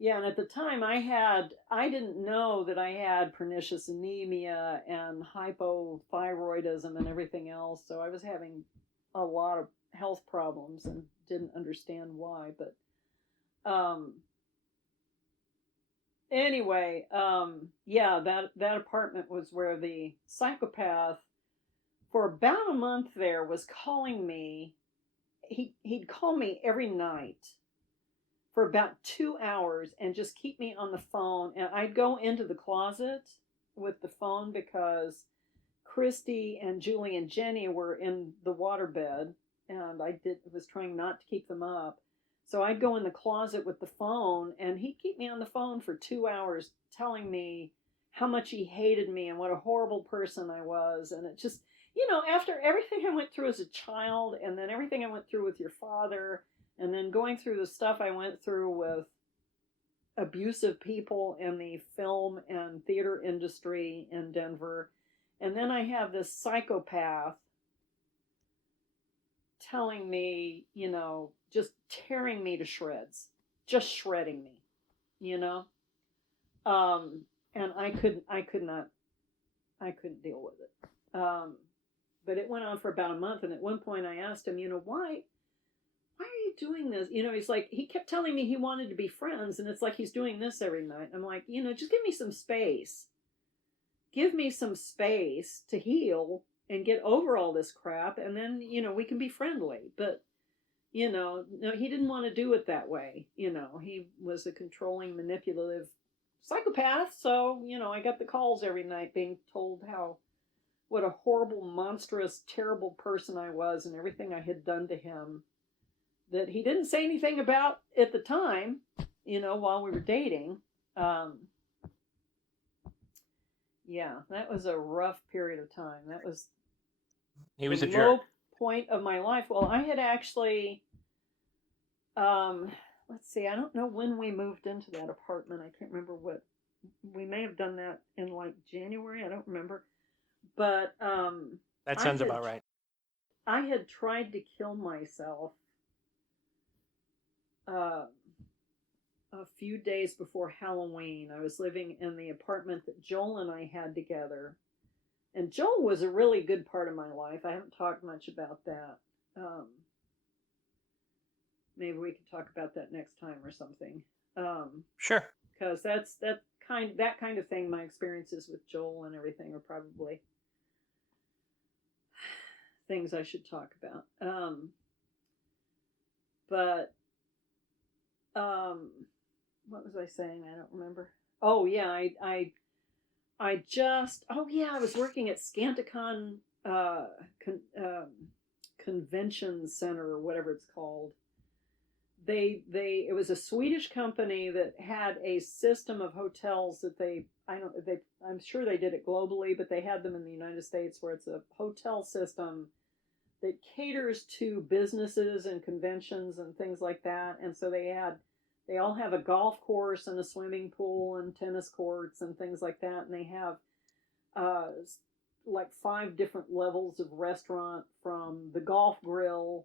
yeah, and at the time I didn't know that I had pernicious anemia and hypothyroidism and everything else, so I was having a lot of health problems and didn't understand why. But anyway, yeah, that apartment was where the Psychopath, for about a month there, was calling me. He'd call me every night for about 2 hours and just keep me on the phone. And I'd go into the closet with the phone because Christy and Julie and Jenny were in the waterbed, and I was trying not to keep them up. So I'd go in the closet with the phone, and he'd keep me on the phone for 2 hours telling me how much he hated me and what a horrible person I was. And it just, after everything I went through as a child, and then everything I went through with your father, and then going through the stuff I went through with abusive people in the film and theater industry in Denver, and then I have this Psychopath telling me, just tearing me to shreds, just shredding me, and I couldn't deal with it. But it went on for about a month, and at one point I asked him, why are you doing this? He's like, he kept telling me he wanted to be friends, and it's like he's doing this every night. I'm like, just give me some space. Give me some space to heal and get over all this crap, and then, we can be friendly. But, no, he didn't want to do it that way. He was a controlling, manipulative psychopath. So, I got the calls every night being told what a horrible, monstrous, terrible person I was and everything I had done to him that he didn't say anything about at the time, while we were dating. Yeah, that was a rough period of time. That was He was the a low jerk. point of my life. Well, I had actually, let's see, I don't know when we moved into that apartment. I can't remember what. We may have done that in like January. I don't remember. But That I sounds had about right. I had tried to kill myself uh, a few days before Halloween. I was living in the apartment that Joel and I had together. And Joel was a really good part of my life. I haven't talked much about that. Maybe we could talk about that next time or something. Sure. Because that kind of thing. My experiences with Joel and everything are probably things I should talk about. But what was I saying? I don't remember. Oh yeah, I was working at Scanticon Convention Center or whatever it's called. It was a Swedish company that had a system of hotels that I'm sure they did it globally, but they had them in the United States where it's a hotel system that caters to businesses and conventions and things like that. And so they all have a golf course and a swimming pool and tennis courts and things like that. And they have like 5 different levels of restaurant, from the golf grill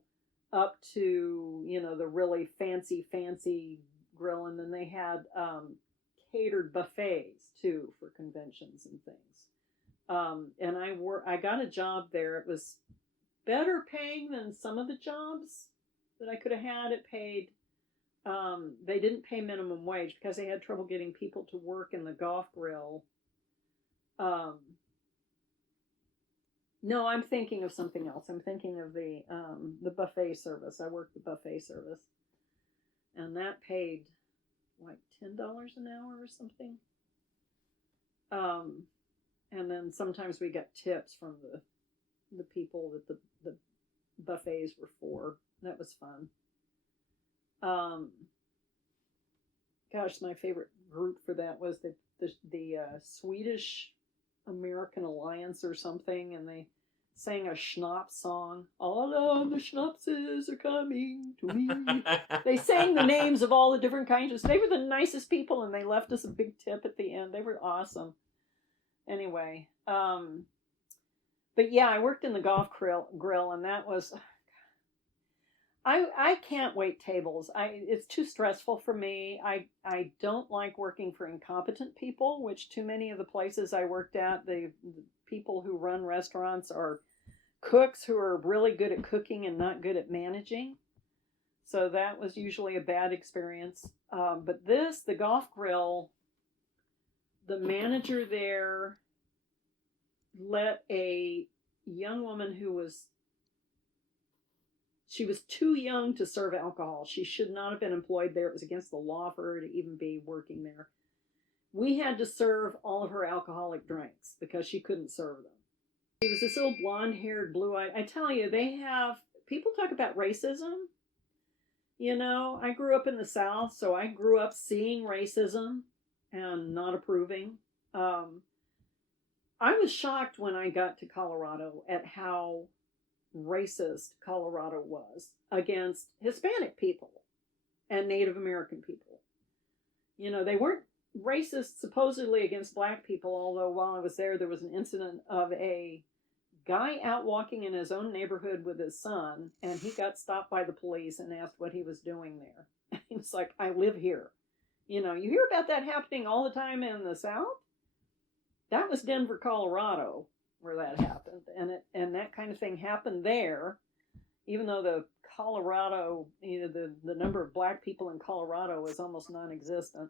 up to, the really fancy grill. And then they had catered buffets too for conventions and things. And I got a job there. It was better paying than some of the jobs that I could have had. It paid, they didn't pay minimum wage because they had trouble getting people to work in the golf grill. No, I'm thinking of something else. I'm thinking of the buffet service. I worked the buffet service, and that paid like $10 an hour or something. And then sometimes we got tips from the people that the buffets were for. That was fun. Gosh, my favorite group for that was the Swedish American Alliance or something, and they sang a schnapps song. All of the schnapses are coming to me. They sang the names of all the different kinds. They were the nicest people, and they left us a big tip at the end. They were awesome. Anyway, but yeah, I worked in the golf grill, and that was. I can't wait tables. It's too stressful for me. I don't like working for incompetent people, which too many of the places I worked at, the people who run restaurants are cooks who are really good at cooking and not good at managing. So that was usually a bad experience. But the golf grill, the manager there let a young woman she was too young to serve alcohol. She should not have been employed there. It was against the law for her to even be working there. We had to serve all of her alcoholic drinks because she couldn't serve them. She was this little blonde-haired, blue-eyed. I tell you, people talk about racism. I grew up in the South, so I grew up seeing racism and not approving. I was shocked when I got to Colorado at how racist Colorado was against Hispanic people and Native American people. They weren't racist supposedly against black people, although while I was there was an incident of a guy out walking in his own neighborhood with his son, and he got stopped by the police and asked what he was doing there. He was like, I live here. You hear about that happening all the time in the South? That was Denver, Colorado, where that happened, and that kind of thing happened there, even though the Colorado, the number of black people in Colorado is almost non-existent.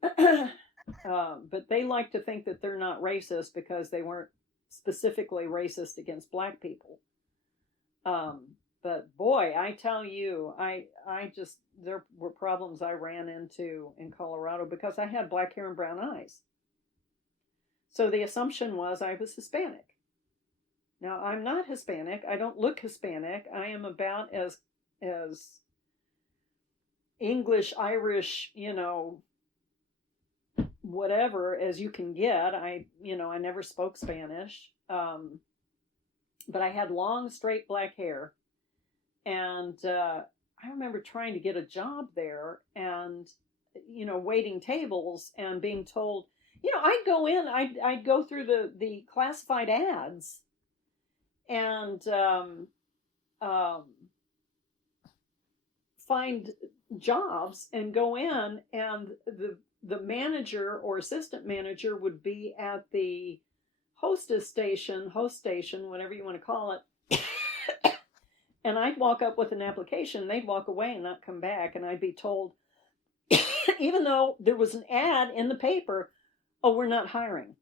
But they like to think that they're not racist because they weren't specifically racist against black people. But boy, I tell you, there were problems I ran into in Colorado because I had black hair and brown eyes. So the assumption was I was Hispanic. Now, I'm not Hispanic. I don't look Hispanic. I am about as English, Irish, whatever as you can get. I never spoke Spanish. But I had long, straight black hair. And I remember trying to get a job there and, waiting tables and being told, I'd go in, I'd go through the classified ads and find jobs and go in, and the manager or assistant manager would be at the host station, whatever you want to call it. And I'd walk up with an application, they'd walk away and not come back, and I'd be told, even though there was an ad in the paper, oh, we're not hiring.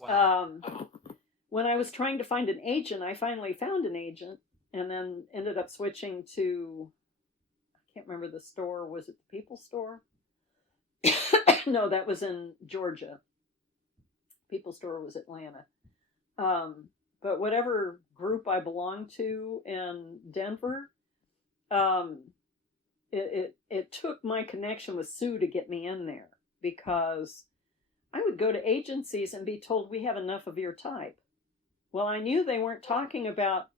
Wow. When I was trying to find an agent, I finally found an agent, and then ended up switching to, I can't remember the store, was it the People Store? No, that was in Georgia. People Store was Atlanta. But whatever group I belonged to in Denver, it took my connection with Sue to get me in there, because I would go to agencies and be told, we have enough of your type. Well, I knew they weren't talking about,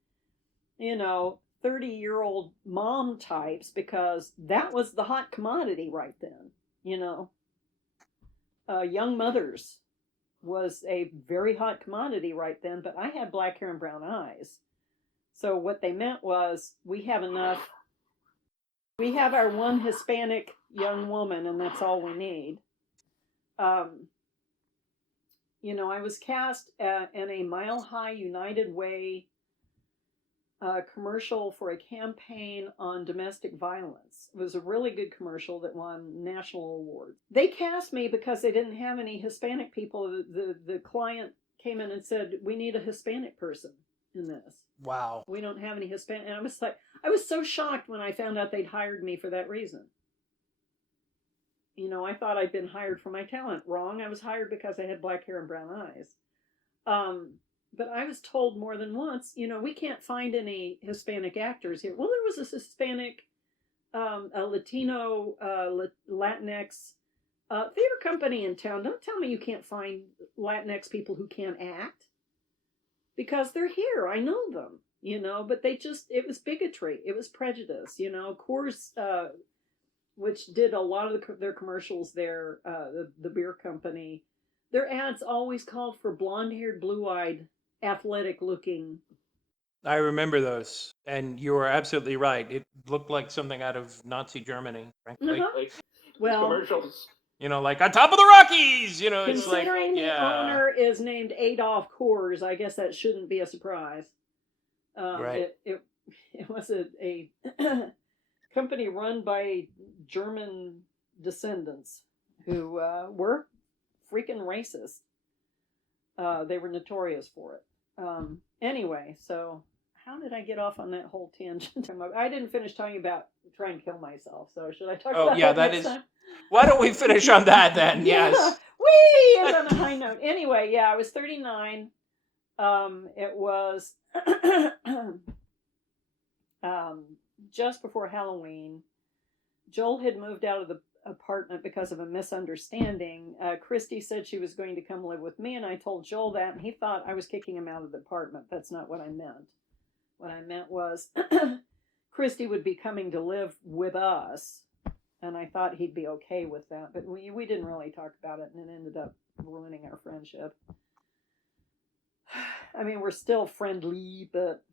30-year-old mom types, because that was the hot commodity right then, young mothers was a very hot commodity right then, but I had black hair and brown eyes. So what they meant was, we have enough. We have our one Hispanic young woman, and that's all we need. I was cast in a Mile High United Way commercial for a campaign on domestic violence. It was a really good commercial that won national awards. They cast me because they didn't have any Hispanic people. The client came in and said, we need a Hispanic person in this. Wow. We don't have any Hispanic. And I was so shocked when I found out they'd hired me for that reason. I thought I'd been hired for my talent. Wrong. I was hired because I had black hair and brown eyes. But I was told more than once, we can't find any Hispanic actors here. Well, there was a Hispanic, a Latino, Latinx theater company in town. Don't tell me you can't find Latinx people who can't act. Because they're here. I know them, but it was bigotry. It was prejudice, Coors, which did a lot of their commercials there, the beer company, their ads always called for blonde-haired, blue-eyed, athletic-looking. I remember those, and you were absolutely right. It looked like something out of Nazi Germany, frankly. Uh-huh. Like Well, commercials. Like on top of the Rockies, it's like, considering the yeah. owner is named Adolf Coors, I guess that shouldn't be a surprise. Right. It was a company run by German descendants who were freaking racist. They were notorious for it. Anyway, so how did I get off on that whole tangent? I didn't finish talking about trying to kill myself, so should I talk about that next time? Why don't we finish on that then? Yes. Whee! It's on a high note. Anyway, yeah, I was 39. It was just before Halloween. Joel had moved out of the apartment because of a misunderstanding. Christy said she was going to come live with me, and I told Joel that, and he thought I was kicking him out of the apartment. That's not what I meant. What I meant was Christy would be coming to live with us, and I thought he'd be okay with that, but we didn't really talk about it, and it ended up ruining our friendship. I mean, we're still friendly, but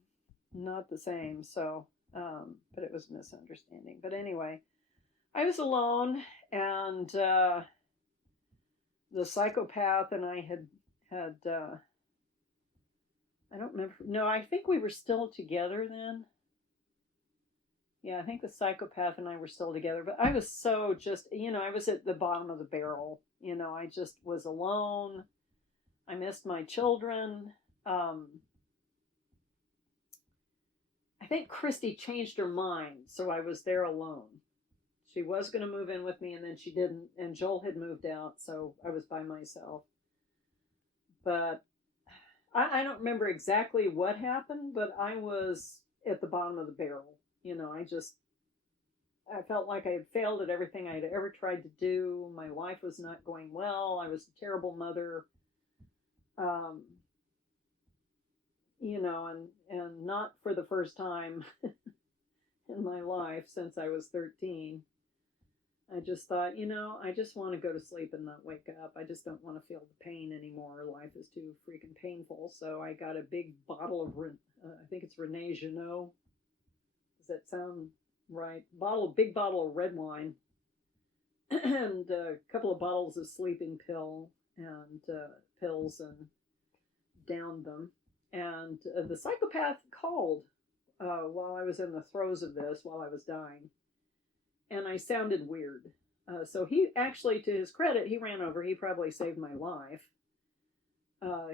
not the same, so, but it was a misunderstanding. But anyway, I was alone, and the psychopath and I had I don't remember. No, I think we were still together then. Yeah, I think the psychopath and I were still together, but I was so just, I was at the bottom of the barrel. I just was alone. I missed my children. I think Christy changed her mind, so I was there alone. She was going to move in with me, and then she didn't, and Joel had moved out, so I was by myself. But I don't remember exactly what happened, but I was at the bottom of the barrel. I felt like I had failed at everything I'd ever tried to do. My life was not going well. I was a terrible mother. Um, and not for the first time in my life since I was 13. I just thought, I just want to go to sleep and not wake up. I just don't want to feel the pain anymore. Life is too freaking painful. So I got a big bottle of, I think it's Rene Jeannot. Does that sound right? Big bottle of red wine, and a couple of bottles of sleeping pills, and downed them. And the psychopath called while I was in the throes of this, while I was dying. And I sounded weird. So he actually, to his credit, he ran over. He probably saved my life.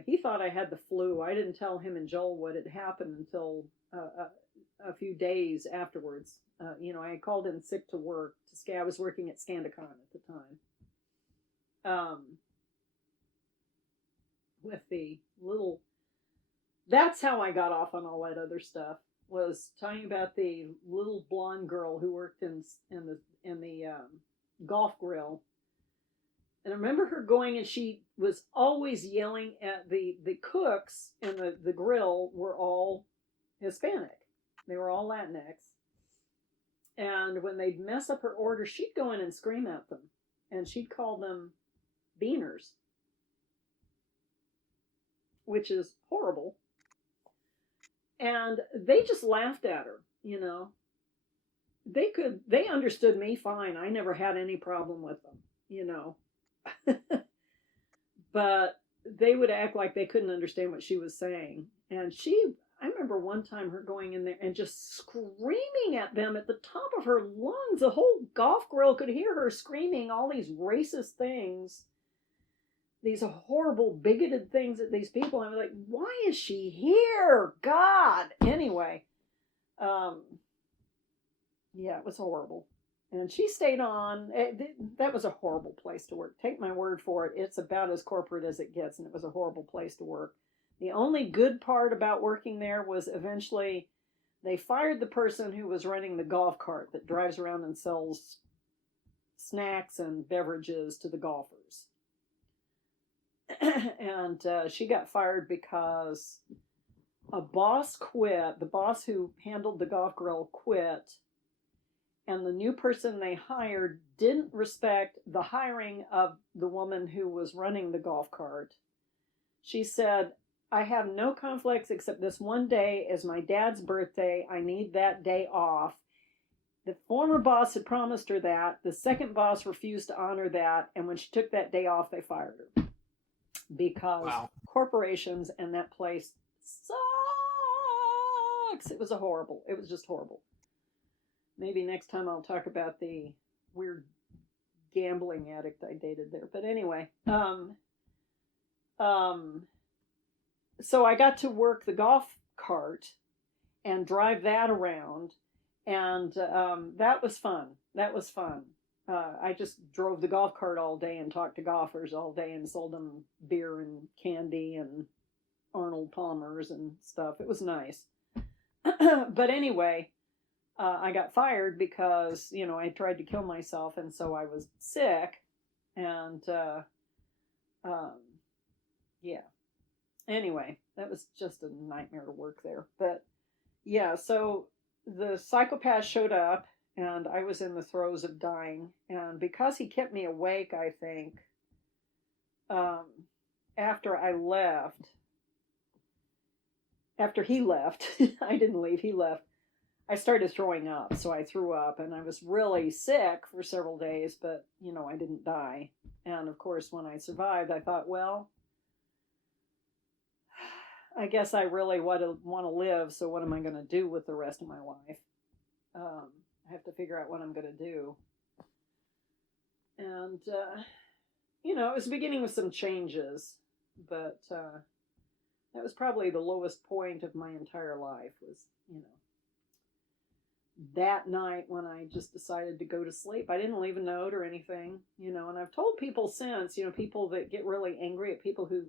He thought I had the flu. I didn't tell him and Joel what had happened until a few days afterwards. I had called in sick to work. I was working at Scandicon at the time. With the little... That's how I got off on all that other stuff, was talking about the little blonde girl who worked in the golf grill. And I remember her going, and she was always yelling at the cooks, and the grill were all Hispanic. They were all Latinx. And when they'd mess up her order, she'd go in and scream at them. And she'd call them beaners, which is horrible. And they just laughed at her, They understood me fine. I never had any problem with them, But they would act like they couldn't understand what she was saying. And I remember one time her going in there and just screaming at them at the top of her lungs. The whole golf grill could hear her screaming all these racist things, these horrible, bigoted things at these people. I was like, why is she here? God. Anyway, yeah, it was horrible. And she stayed on. That was a horrible place to work. Take my word for it. It's about as corporate as it gets, and it was a horrible place to work. The only good part about working there was eventually they fired the person who was running the golf cart that drives around and sells snacks and beverages to the golfers. And she got fired because a boss quit. The boss who handled the golf grill quit. And the new person they hired didn't respect the hiring of the woman who was running the golf cart. She said, I have no conflicts except this one day is my dad's birthday. I need that day off. The former boss had promised her that. The second boss refused to honor that. And when she took that day off, they fired her. Because corporations and that place sucks. It was just horrible. Maybe next time I'll talk about the weird gambling addict I dated there. But anyway, so I got to work the golf cart and drive that around, and that was fun. I just drove the golf cart all day and talked to golfers all day and sold them beer and candy and Arnold Palmers and stuff. It was nice. But anyway, I got fired because, I tried to kill myself, and so I was sick. And, yeah. Anyway, that was just a nightmare to work there. But, yeah, so the psychopath showed up, and I was in the throes of dying. And because he kept me awake, I think, after he left, I didn't leave, he left, I started throwing up. So I threw up, and I was really sick for several days, but, I didn't die. And, of course, when I survived, I thought, well, I guess I really want to live, so what am I going to do with the rest of my life? I have to figure out what I'm going to do. And, it was beginning with some changes, but that was probably the lowest point of my entire life was, that night when I just decided to go to sleep. I didn't leave a note or anything, and I've told people since, people that get really angry at people who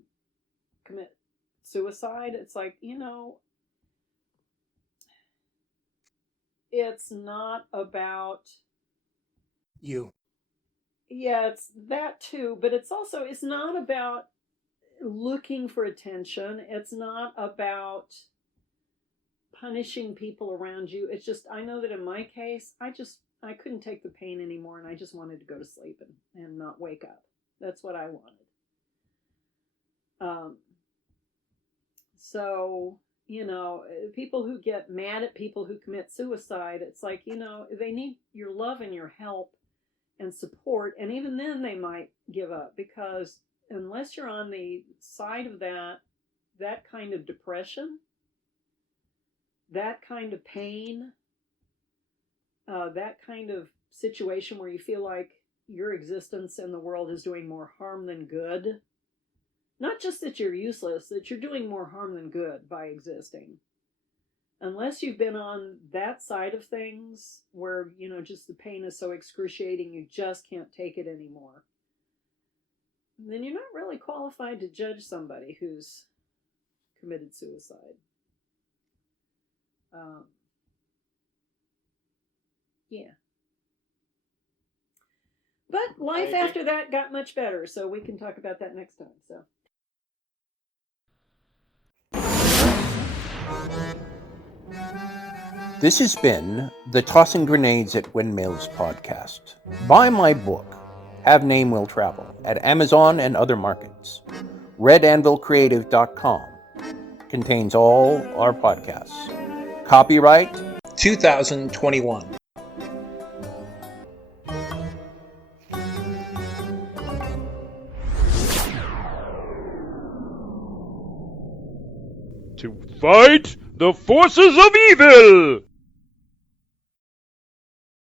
commit suicide. It's like, it's not about You. Yeah, it's that too, but it's not about looking for attention. It's not about punishing people around you. It's just, I know that in my case, I couldn't take the pain anymore, and I just wanted to go to sleep and not wake up. That's what I wanted. So, people who get mad at people who commit suicide, it's like, they need your love and your help and support. And even then they might give up, because unless you're on the side of that kind of depression, that kind of pain, that kind of situation where you feel like your existence in the world is doing more harm than good. Not just that you're useless, that you're doing more harm than good by existing. Unless you've been on that side of things where, just the pain is so excruciating you just can't take it anymore, then you're not really qualified to judge somebody who's committed suicide. Yeah. But life after that got much better, so we can talk about that next time. So. This has been the Tossing Grenades at Windmills podcast. Buy my book, Have Name Will Travel, at Amazon and other markets. RedAnvilCreative.com contains all our podcasts. Copyright 2021. To fight the forces of evil!